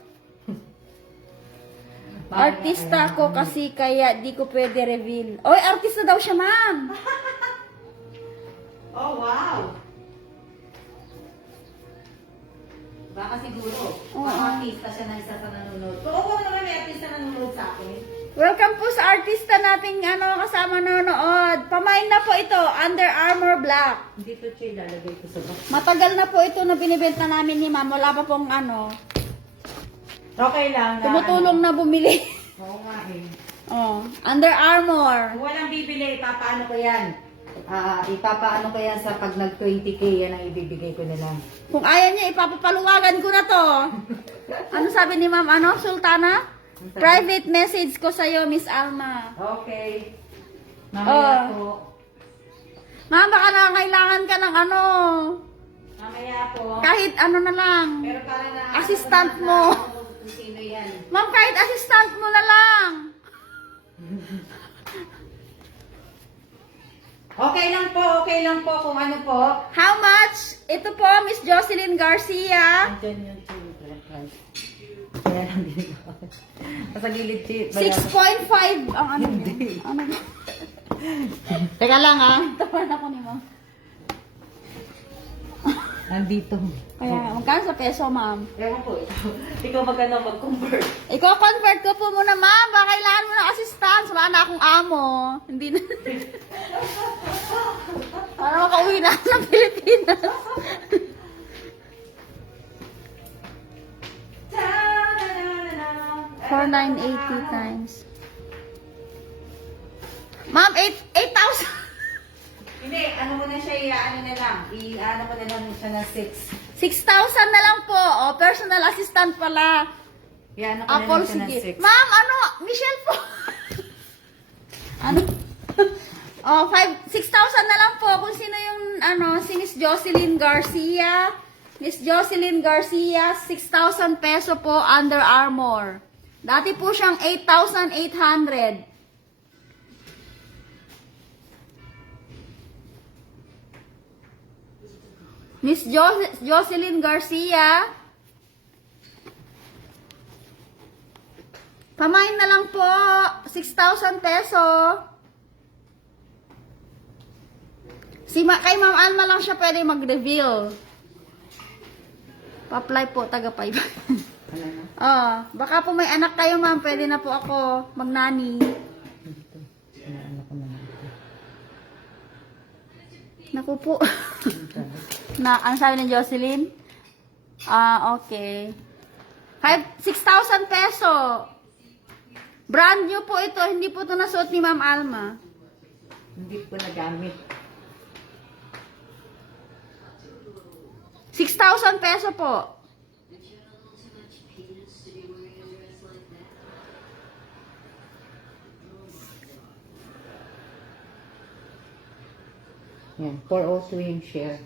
Artista ko kasi kaya di ko pwede reveal. Oy, artista daw siya, ma'am. Oh, wow. Baka siguro. Oo. Artista siya na isa sa nanonood. Oo, naman may artista nanonood sa akin. Welcome po sa artista nating kasama nanonood. Pamain na po ito, Under Armour Black. Hindi to Che, lalagay ko sa box. Matagal na po ito na binibenta namin ni ma'am. Wala pa pong Okay lang. tumutulong na bumili. Oo nga eh. Oh, Under Armour. Kung walang bibili, ipapaano ko yan? Ipapaano ko yan sa pag nag 20k, yan ang ibibigay ko na lang. Kung ayaw niya, ipapapaluwagan ko na to. Ano sabi ni ma'am, Sultana? Private message ko sa'yo, Miss Alma. Okay. Mamaya po. Ma'am, baka nakakailangan ka ng Mamaya po. kahit na lang. Pero para na... Assistant mo. Kung sino yan. Ma'am, kahit assistant mo na lang. Okay lang po kung ano po. How much? Ito po, Miss Jocelyn Garcia. Andyan yung price. Kaya lang din ako. Sa gilid cheat. 6.5 ang ano niya. Ano? Teka lang ha. Tawan ako ni ma'am. Nandito. Kaya, magkano sa peso, ma'am? Ewan po. Ikaw magkano mag-convert. Ikaw, convert ko po muna, ma'am. Baka kailangan mo ng assistance. Wala na akong amo. Hindi na. Para makauwi na ako ng Pilipinas. 4,980 times. Ma'am, 8,000. Hindi, ano mo na siya, ano na lang. I-ano mo na lang siya ng 6. 6,000 na lang po. O, personal assistant pala. Yan, ano Apple, na lang siya ng sige. 6. Ma'am, Michelle po. Oh, 6,000 na lang po kung sino yung, si Miss Jocelyn Garcia. Miss Jocelyn Garcia, 6,000 peso po, Under Armour. Dati po siyang 8,800. Miss Jocelyn Garcia. Pamain na lang po, 6,000 peso. Kay Ma'am Alma lang siya pwede mag-reveal. Pa-apply po, taga-5. Ano na? Baka po may anak kayo, ma'am. Pwede na po ako mag-nani. Ano ko na lang. Naku po. Ano sabi ni Jocelyn? Okay. 6,000 peso. Brand new po ito. Hindi po ito nasuot ni Ma'am Alma. Hindi ko nagamit. 6,000 peso po. Yan, 402 yung share.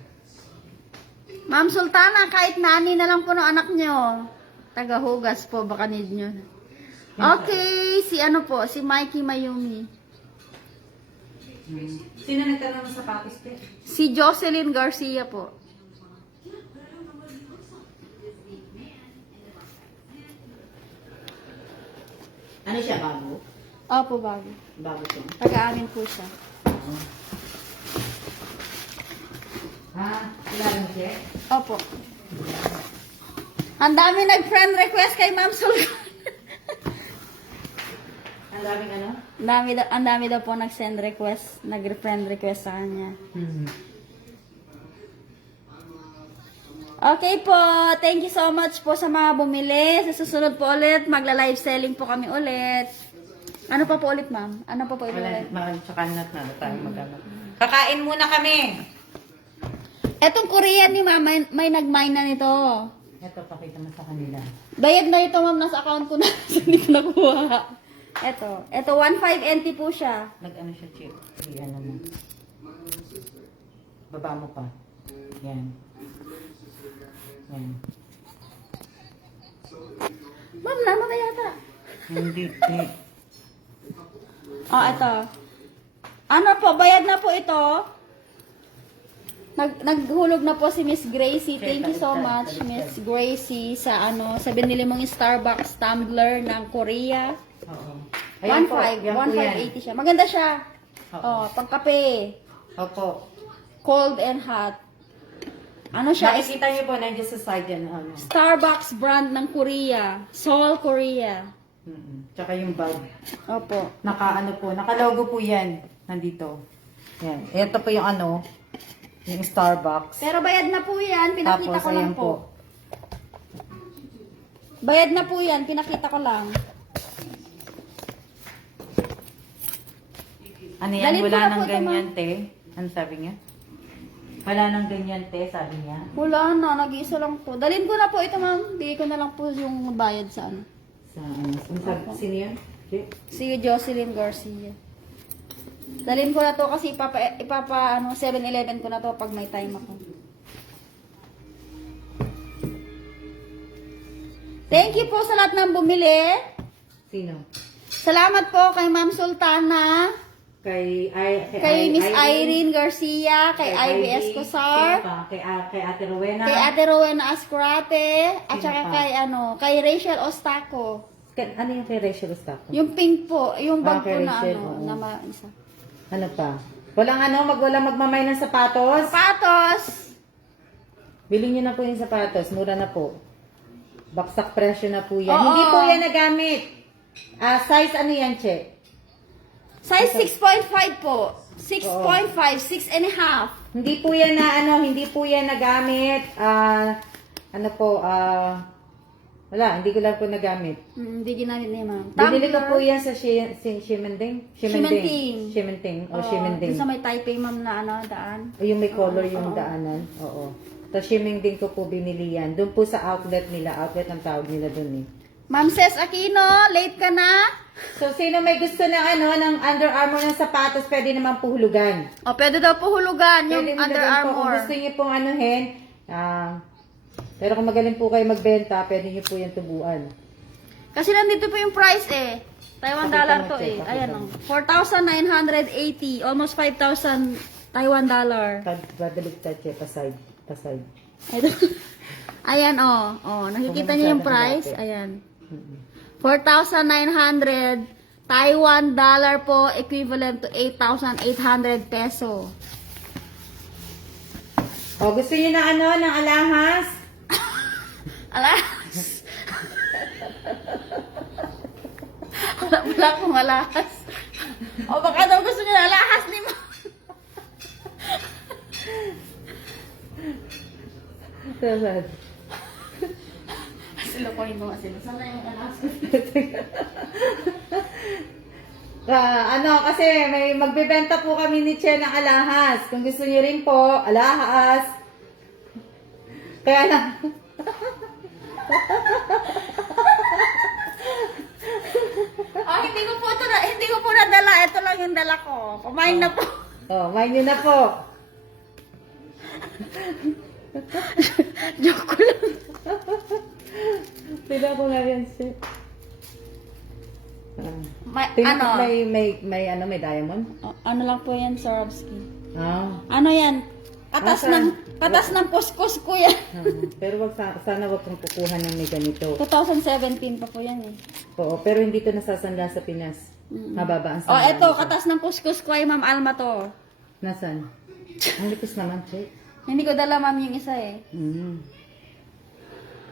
Ma'am Sultana, kahit nani na lang po ng anak nyo. Tagahugas po, baka need nyo. Okay, si Mikey Mayumi. Sino nagtanong ng sapatos ko? Si Jocelyn Garcia po. Ano siya, bago? Opo, bago. Bago siya. Taga-amin po siya. Wala lang siya? Opo. Ang dami nag-friend request kay Ma'am Sultana. Ang daming ano? Ang dami daw po nag-send request, nag-friend request sa kanya. Mhm. Okay po, thank you so much po sa mga bumili. Sa susunod po ulit, magla-live selling po kami ulit. Ano pa po ulit, ma'am? Ano pa po ulit? Tsaka na tayo mag-ano. Kakain muna kami. Etong Korean ni ma'am, may nag-mine na nito. Ito, pakita mo sa kanila. Bayad na ito, ma'am, nasa account ko na. Hindi ko nakuha. Ito 1.5 NT po siya. Nag-ano siya, chip. Sige, ano mo. Baba mo pa. Yan. Yan. Ma'am, lama ba yata? Hindi. Ito. Ano po, bayad na po ito. Naghulog na po si Miss Gracie. Thank you so much, Miss Gracie, sa sa binili mong Starbucks tumbler ng Korea. Oo. 1.5, 1.580 siya. Maganda siya. Oo. Pangkape. Opo. Cold and hot. Ano siya? Nakikita niyo po, nandiyan sa side yan. Ano. Starbucks brand ng Korea. Seoul, Korea. Tsaka yung bag. Opo. Naka-logo po yan. Nandito. Yan. Ito po yung yung Starbucks. Pero bayad na po yan. Pinakita Tapos, ko lang ayan po. Bayad na po yan. Pinakita ko lang. Ano yan? Dalhin ko Wala na nang po ito, ganyan, ma'am. te. Ano sabi niya? Wala nang ganyan, te, sabi niya. Wala na. Nag-iisa lang po. Dalhin ko na po ito, ma'am. Bigay ko na lang po yung bayad sa Sa sino yan? Si Jocelyn Garcia. Dalhin ko na to kasi ipapa 7-Eleven ko na to pag may time ako. Thank you po sa lahat ng bumili. Sino? Salamat po kay Ma'am Sultana, kay Miss Irene Garcia, kay Ivy Escosar, Kay Ate Rowena. kay Ate Rowena Ascrate, at Sino saka pa? kay Rachel Ostaco. Ano yung kay Rachel Ostaco? Yung pink po, yung bag kay po na Rachel, oo. na isa. Ano pa? Walang magmamay ng sapatos? Sapatos! Bilhin niyo na po yung sapatos. Mura na po. Baksak presyo na po yan. Oo. Hindi po yan nagamit. Size ano yan, Che? Size 6.5 po. 6.5, 6 and a half. Hindi po yan hindi po yan nagamit. Wala, hindi ko lang po nagamit. Hindi ginamit niya, ma'am. Binili ko Tumbler. po yan sa Shimending. Shimending. O Oo, Shimending. dun sa may Taipei, ma'am, na daan. O yung may color yung oo. daanan. Oo. Tapos Shimending ko po binili yan. Doon po sa outlet nila. Outlet ang tawag nila doon eh. Ma'am Ces Aquino, late ka na? So, sino may gusto ng ng Under Armour ng sapatos, pwede naman po hulugan. O, pwede daw po hulugan yung Pwede Under hulugan po. Kung Armour. gusto niyo pong anuhin, pero kung magaling po kayo magbenta, pwede niyo po yan tubuan. Kasi nandito po yung price eh. Taiwan Pakita dollar mo, to Che, eh. pakita Ayan mo. o. 4,980. Almost 5,000 Taiwan dollar. Padaligtad siya, paside. Ito. Ayan o. Nakikita niyo yung price? Ayan. 4,900 Taiwan dollar po, equivalent to 8,800 peso. O, gusto niyo ng ng alahas? Alas! Wala akong alahas. O baka daw gusto niya na alahas ni mo. Saan? Sila ko yung mga sila. Sana yung alahas ko. Kasi may magbebenta po kami ni Che ng alahas. Kung gusto niyo rin po, alahas. Kaya lang. Hindi ko po nadala. Ito lang yung dala ko. Kumain na po. Main niyo na po. Joke ko lang. Pila ko nga yan, Che. May diamond? Ano lang po yan, Swarovski. Ah. Ano yan? Patas ng kuskus ko yan. Pero sana wag kang kukuha ng may ganito. 2017 pa po yan eh. Oo, pero hindi to nasasanla sa Pinas. Mababa ang Oh, sanla eto, nito. katas ng kuskus ko ay Ma'am Alma to. Nasaan? Ang lipis naman, Che. Hindi ko dala, ma'am, yung isa eh.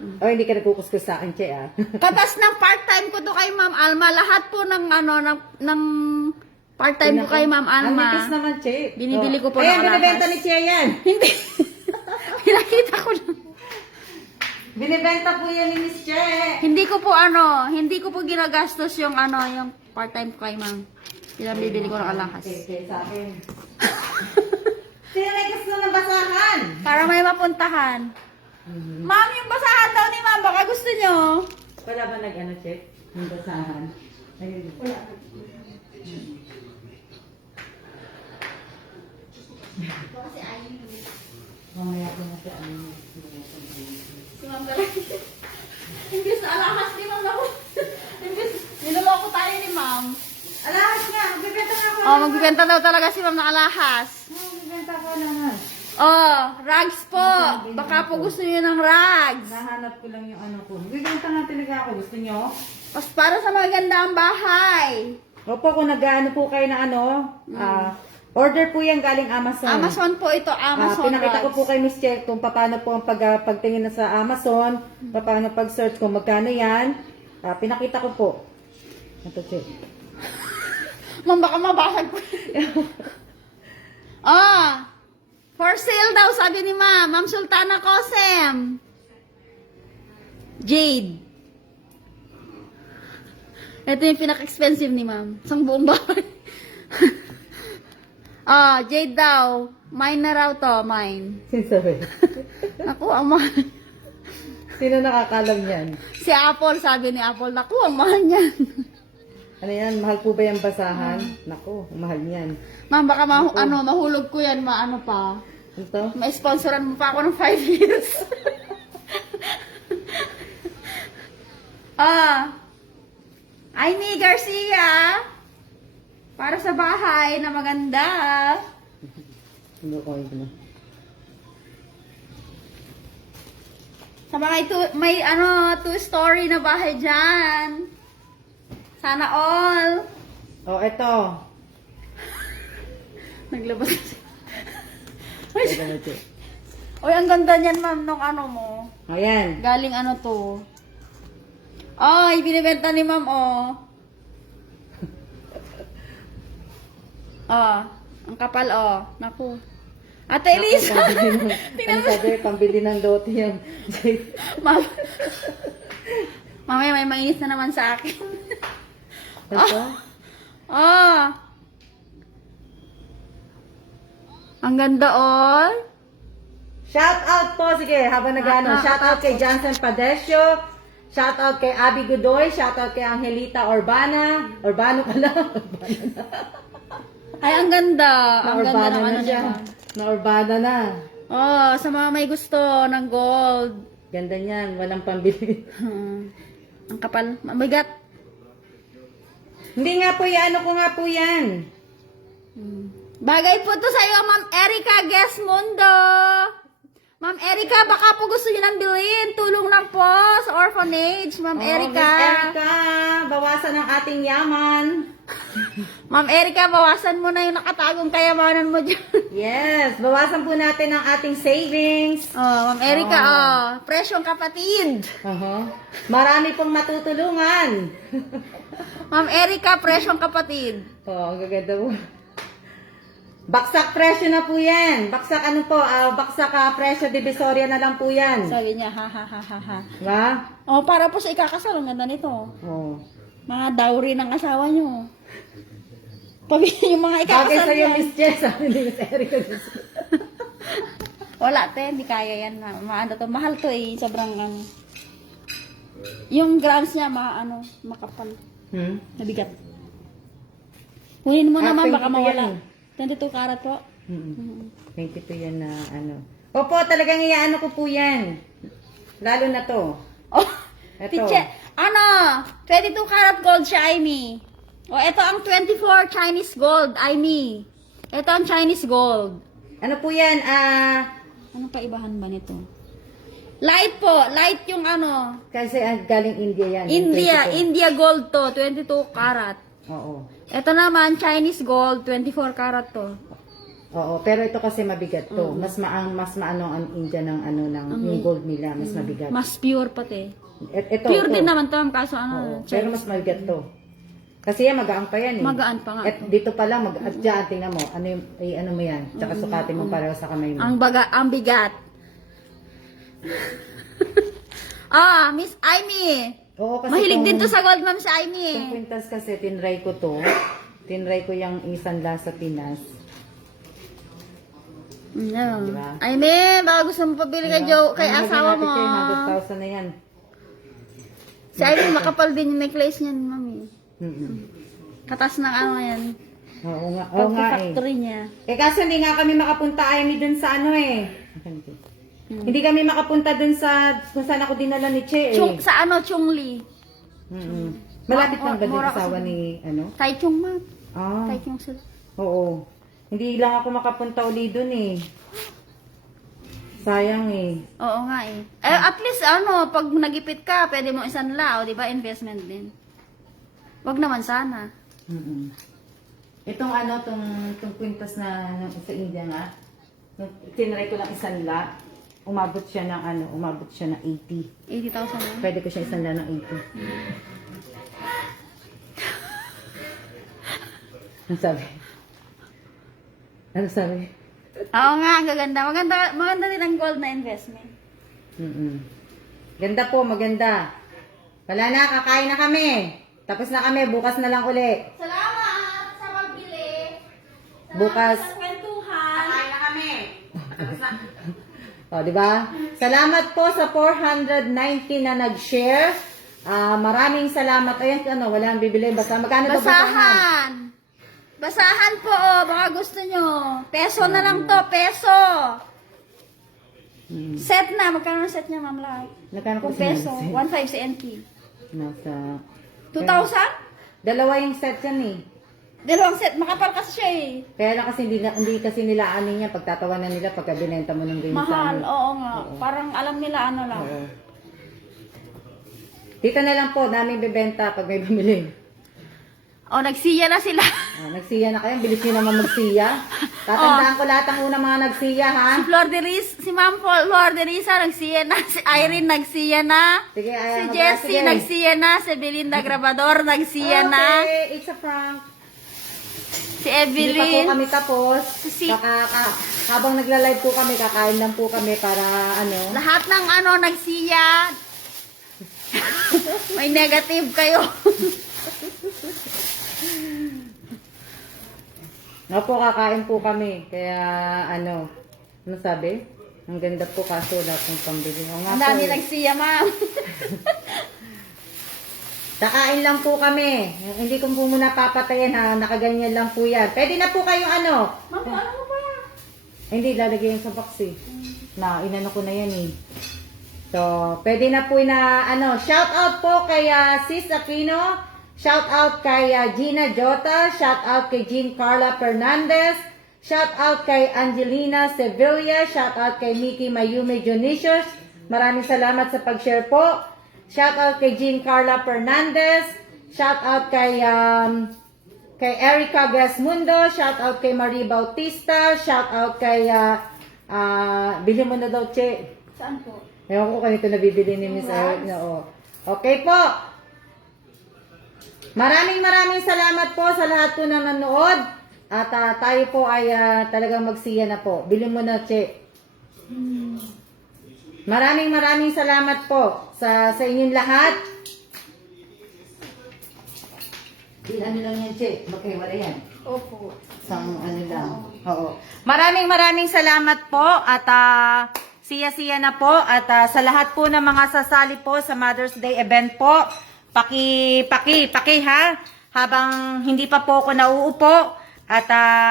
O, hindi ka nagkukuskus sa akin, Che, ah. Katas ng part-time ko to kay Ma'am Alma. Lahat po ng ng part-time ko kay Ma'am Ang Alma. nipis naman, Che. Binibili ko po Ayan, ng alahas. binibenta ni Che yan. Hindi. Pinakita ko lang. Binibenta po yan ni Miss Che. Hindi ko po ginagastos yung yung part-time ko kay Ma'am. Pinabibili ko ng alahas. Okay, sa akin. Sino may gusto ng basahan? Para may mapuntahan. Ma'am, yung basahan daw ni Ma'am, baka gusto nyo. Wala ba nag-ano, Che? Yung basahan? Ayun. Wala. Mamaya ko na siya ano. Si Ma'am Galang. Imbis na alahas ni Ma'am ako. Imbis, niloloko tayo ni Ma'am. Alahas nga! Magbibenta na ako. Oh, magbibenta daw talaga si Ma'am ng alahas. Magbibenta ko naman. Oh, rags po. Baka po gusto niyo ng rags. Nahanap ko lang yung ano ko. Magbibenta nga talaga ako. Gusto nyo? Pas para sa magandang bahay. Opo, kung nag-ano po kayo na ano, order po yan galing Amazon. Amazon po ito, Amazon pinakita ko rags. po kay Miss Che kung paano po ang pagtingin na sa Amazon, paano pag-search kung magkano yan. Pinakita ko po. Ito, Che. Ma'am, baka mabasag po. For sale daw, sabi ni Ma'am. Ma'am Sultana Kosem. Jade. Ito yung pinaka-expensive ni Ma'am. Isang buong bahay. Jade daw. Mine na raw to, mine. Sinsabi. Naku, ang mahal. Sino nakakalam yan? Si Apple, sabi ni Apple, naku, ang mahal niyan. Ano yan? Mahal po ba yung basahan? Naku, mahal yan. Ma'am, baka mahulog ko yan, maano pa. Ito? May sponsoran mo pa ako ng 5 years. Aimee Garcia. Para sa bahay na maganda. Ano ko ito na? Sa mga may two-story na bahay dyan. Sana all. Oh, ito. Naglabas. Ito na, Che. Uy, ang ganda niyan, ma'am, nung ano mo. Ayan. Galing ano to. Ay, binibenta ni ma'am, oh. Ang kapal, oh. Naku. Ate Elisa! Ano sabi? Pambili ng lote yung Ma'am. Mamaya may mainis na naman sa akin. Ito? Ang ganda, oh. Shout out po, sige, habang nagano. Shout out kay Johnson Padesio. Shout out kay Abby Godoy. Shout out kay Angelita Urbana. Urbano ka lang. Ay, ang ganda. Ang ganda Na-Urbana ng na ano siya. niya. Na-Urbana na. Oh, sa mga may gusto ng gold. Ganda niyan, walang pambili. Ang kapal. Mabigat. Hindi nga po yan, ano ko nga po yan. Bagay po to sa iyo, Ma'am Erica Gesmundo. Ma'am Erica, baka po gusto niyo nang bilhin. Tulong lang po sa orphanage, Ma'am Erica. Miss Erica, bawasan ang ating yaman. Ma'am Erica, bawasan mo na yung nakatagong kayamanan mo dyan. Yes, bawasan po natin ang ating savings. Ma'am Erica, presyong kapatid. Marami pong matutulungan. Ma'am Erica, presyong kapatid. Ang gaganda po. Baksak presyo na po yan. Baksak ano po, baksak presyo divisoria na lang po yan. Sabi niya, ha ha ha ha ha. Diba? Para po sa ikakasal, ang ganda nito. Mga dowry ng asawa niyo. Yung mga Bagay ikakasal sa'yo, yan. Miss Jess, sabi ni Miss Erica. Wala, te, hindi kaya yan. Maano to, mahal to eh, sobrang ano. Yung grams niya, makapal. Nabigat. Kunin mo naman, baka 22 mawala. yan. 22 karat po. 22 yan na ano. Opo, talagang iyaano ko po yan. Lalo na to. Oh, Ito. Piche, 22 karat gold siya, Aimee. Ito ang 24 Chinese gold, Aimee. Ito ang Chinese gold. Ano po yan? Ano pa ibahan ba nito? Light po, light yung Kasi galing India yan. yung 22. India gold to, 22 karat. Oo. Ito naman, Chinese gold, 24 karat to. Oo, pero ito kasi mabigat to. Mas maano ang India ng ano ng yung gold nila, mas mabigat. Mas pure pati. Ito, Pure to. din naman to, kaso Oo, ano, pero mas mabigat to. Kasi yan, magaang pa yan eh. magaan pa nga. At dito pa lang, at dyan, tingnan mo, ano, ano mo yan. Tsaka sukatin mo pareho sa kamay mo. Ang bigat. Miss Amy. Oo, kasi Mahilig din itong- to sa gold, ma'am, si Amy. Itong kwintas kasi, tinry ko to. Tinry ko yung isanla sa Pinas. No. Diba? Amy, baka gusto mo pabili kay Joe, kay Ano, asawa mo. lagyan natin kay 100,000 na yan. Si Amy, makapal din yung necklace niyan, mami. Katas ng ano yan. Oo nga, oo nga eh. Factory niya. Kaso hindi nga kami makapunta, Amy, dun sa ano eh. Hindi kami makapunta dun sa kung saan ako dinala ni Che eh. Sa ano, Chungli. Malapit lang ba din Mura asawa kasi- ni ano? Taichung, ma'am. Ah, Taichung sila. oo. Hindi lang ako makapunta uli dun eh. Sayang eh. Oo nga eh. At least ano, pag nagipit ka, pwede mo isanla, o di ba, investment din. Wag naman sana. Itong ano, tong kwintas na sa India nga, tinry ko lang isanla, umabot siya ng 80. 80,000 na. Pwede ko siya isanla ng 80. Ano sabi? Ano sabi? Oo nga, ang gaganda. Maganda din ang gold na investment. Ganda po, maganda. Wala na, kakain na kami. Tapos na kami, bukas na lang uli. Salamat sa pagbili. Bukas. Sa kwentuhan. Kakain na kami. O, di ba? Salamat po sa 490 na nag-share. Maraming salamat. Ayan, ano, wala nang bibili. Basta magkano to basahan? Basahan. Basahan po, baka gusto nyo. Peso na lang to, peso. Set na, magkano ang set niya, ma'am, lahat? Nagkano po Kung peso, set? 1.5 si NT. Nasa... 2,000? Dalawa yung set yan eh. Dalawang set, makapal kasi siya eh. Kaya lang kasi hindi kasi nila ano niya, pagtatawanan nila pagka binenta mo ng ganyan sa Mahal, ano. oo nga. Parang alam nila ano lang. Oo. Dito na lang po, namin bibenta pag may bumili. Nagsiya na sila. Nagsiya na kayo, bilis nyo naman magsiya. Tatandaan ko lahat ang unang mga nagsiya, ha? Si Ma'am Flor de Risa nagsiya na, si Irene nagsiya na, Sige, si ayan. Jessie nagsiya na, si Belinda Grabador nagsiya na, Okay, it's a prank. si Hindi pa po Evelyn. kami tapos. Si- Habang nagla-live po kami, kakain lang po kami para ano. Lahat ng nagsiya. May negative kayo. Nga po, kakain po kami. Kaya ano sabi? Ang ganda po kaso lahat ng pambili. O nga Ang po, dami eh. nagsiya, ma'am. Kakain lang po kami. Hindi ko po muna papatayin ha. Nakaganyan lang po yan. Pwede na po kayong ano. Ma'am, ano mo pa yan? Hindi, lalagay yan sa box eh. Inano ko na yan eh. So, pwede na po na ano. Shout out po kay Sis Aquino. Shout out kay Gina Jota. Shout out kay Jean Carla Fernandez. Shout out kay Angelina Sevilla. Shout out kay Mickey Mayume Dionisios. Maraming salamat sa pag-share po. Shout out kay Jean Carla Fernandez. Shout out kay Erica Gasmundo. Shout out kay Marie Bautista. Shout out kay bili mo na daw, Che. Saan po? Ewan ko kanito nabibili ni Miss Eric na Okay po. Maraming salamat po sa lahat po na nanood. At tayo po ay talagang magsiya na po. Bili mo na, Che. Maraming salamat po sa inyong lahat. Ano lang yan, Che? Magkaiwala yan. Opo. Isang ano lang. Oo. Maraming salamat po at siya na po at sa lahat po ng mga sasali po sa Mother's Day event po. Paki ha. Habang hindi pa po ako nauupo at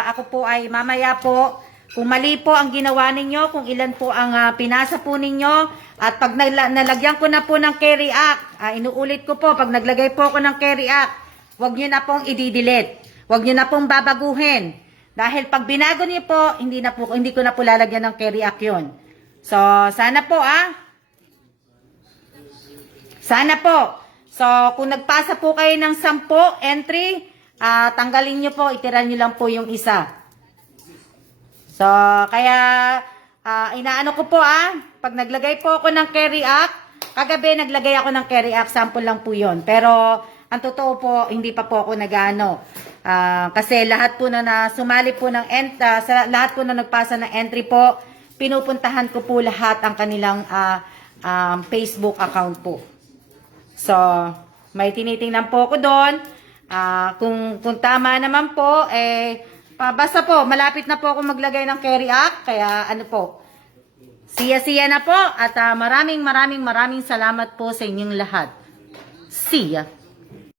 ako po ay mamaya po. Kung mali po ang ginawa ninyo, kung ilan po ang pinasa po ninyo, at pag nalagyan ko na po ng carry act, inuulit ko po, pag naglagay po ako ng carry act, huwag nyo na pong i-delete. Huwag nyo na pong babaguhin. Dahil pag binago niyo po, hindi ko na po lalagyan ng carry act yun. So, sana po Sana po. So, kung nagpasa po kayo ng 10 entry, tanggalin nyo po, itira nyo lang po yung isa. So, kaya, inaano ko po pag naglagay po ako ng Carry Act, kagabi naglagay ako ng Carry Act, sample lang po yun. Pero, ang totoo po, hindi pa po ako nagano. Kasi lahat po na sumali po ng lahat po na nagpasa ng entry po, pinupuntahan ko po lahat ang kanilang Facebook account po. So, may tinitingnan po ako doon. Kung tama naman po, basta po, malapit na po ako maglagay ng Carry Act. Kaya ano po, siya na po. At maraming salamat po sa inyong lahat. See ya.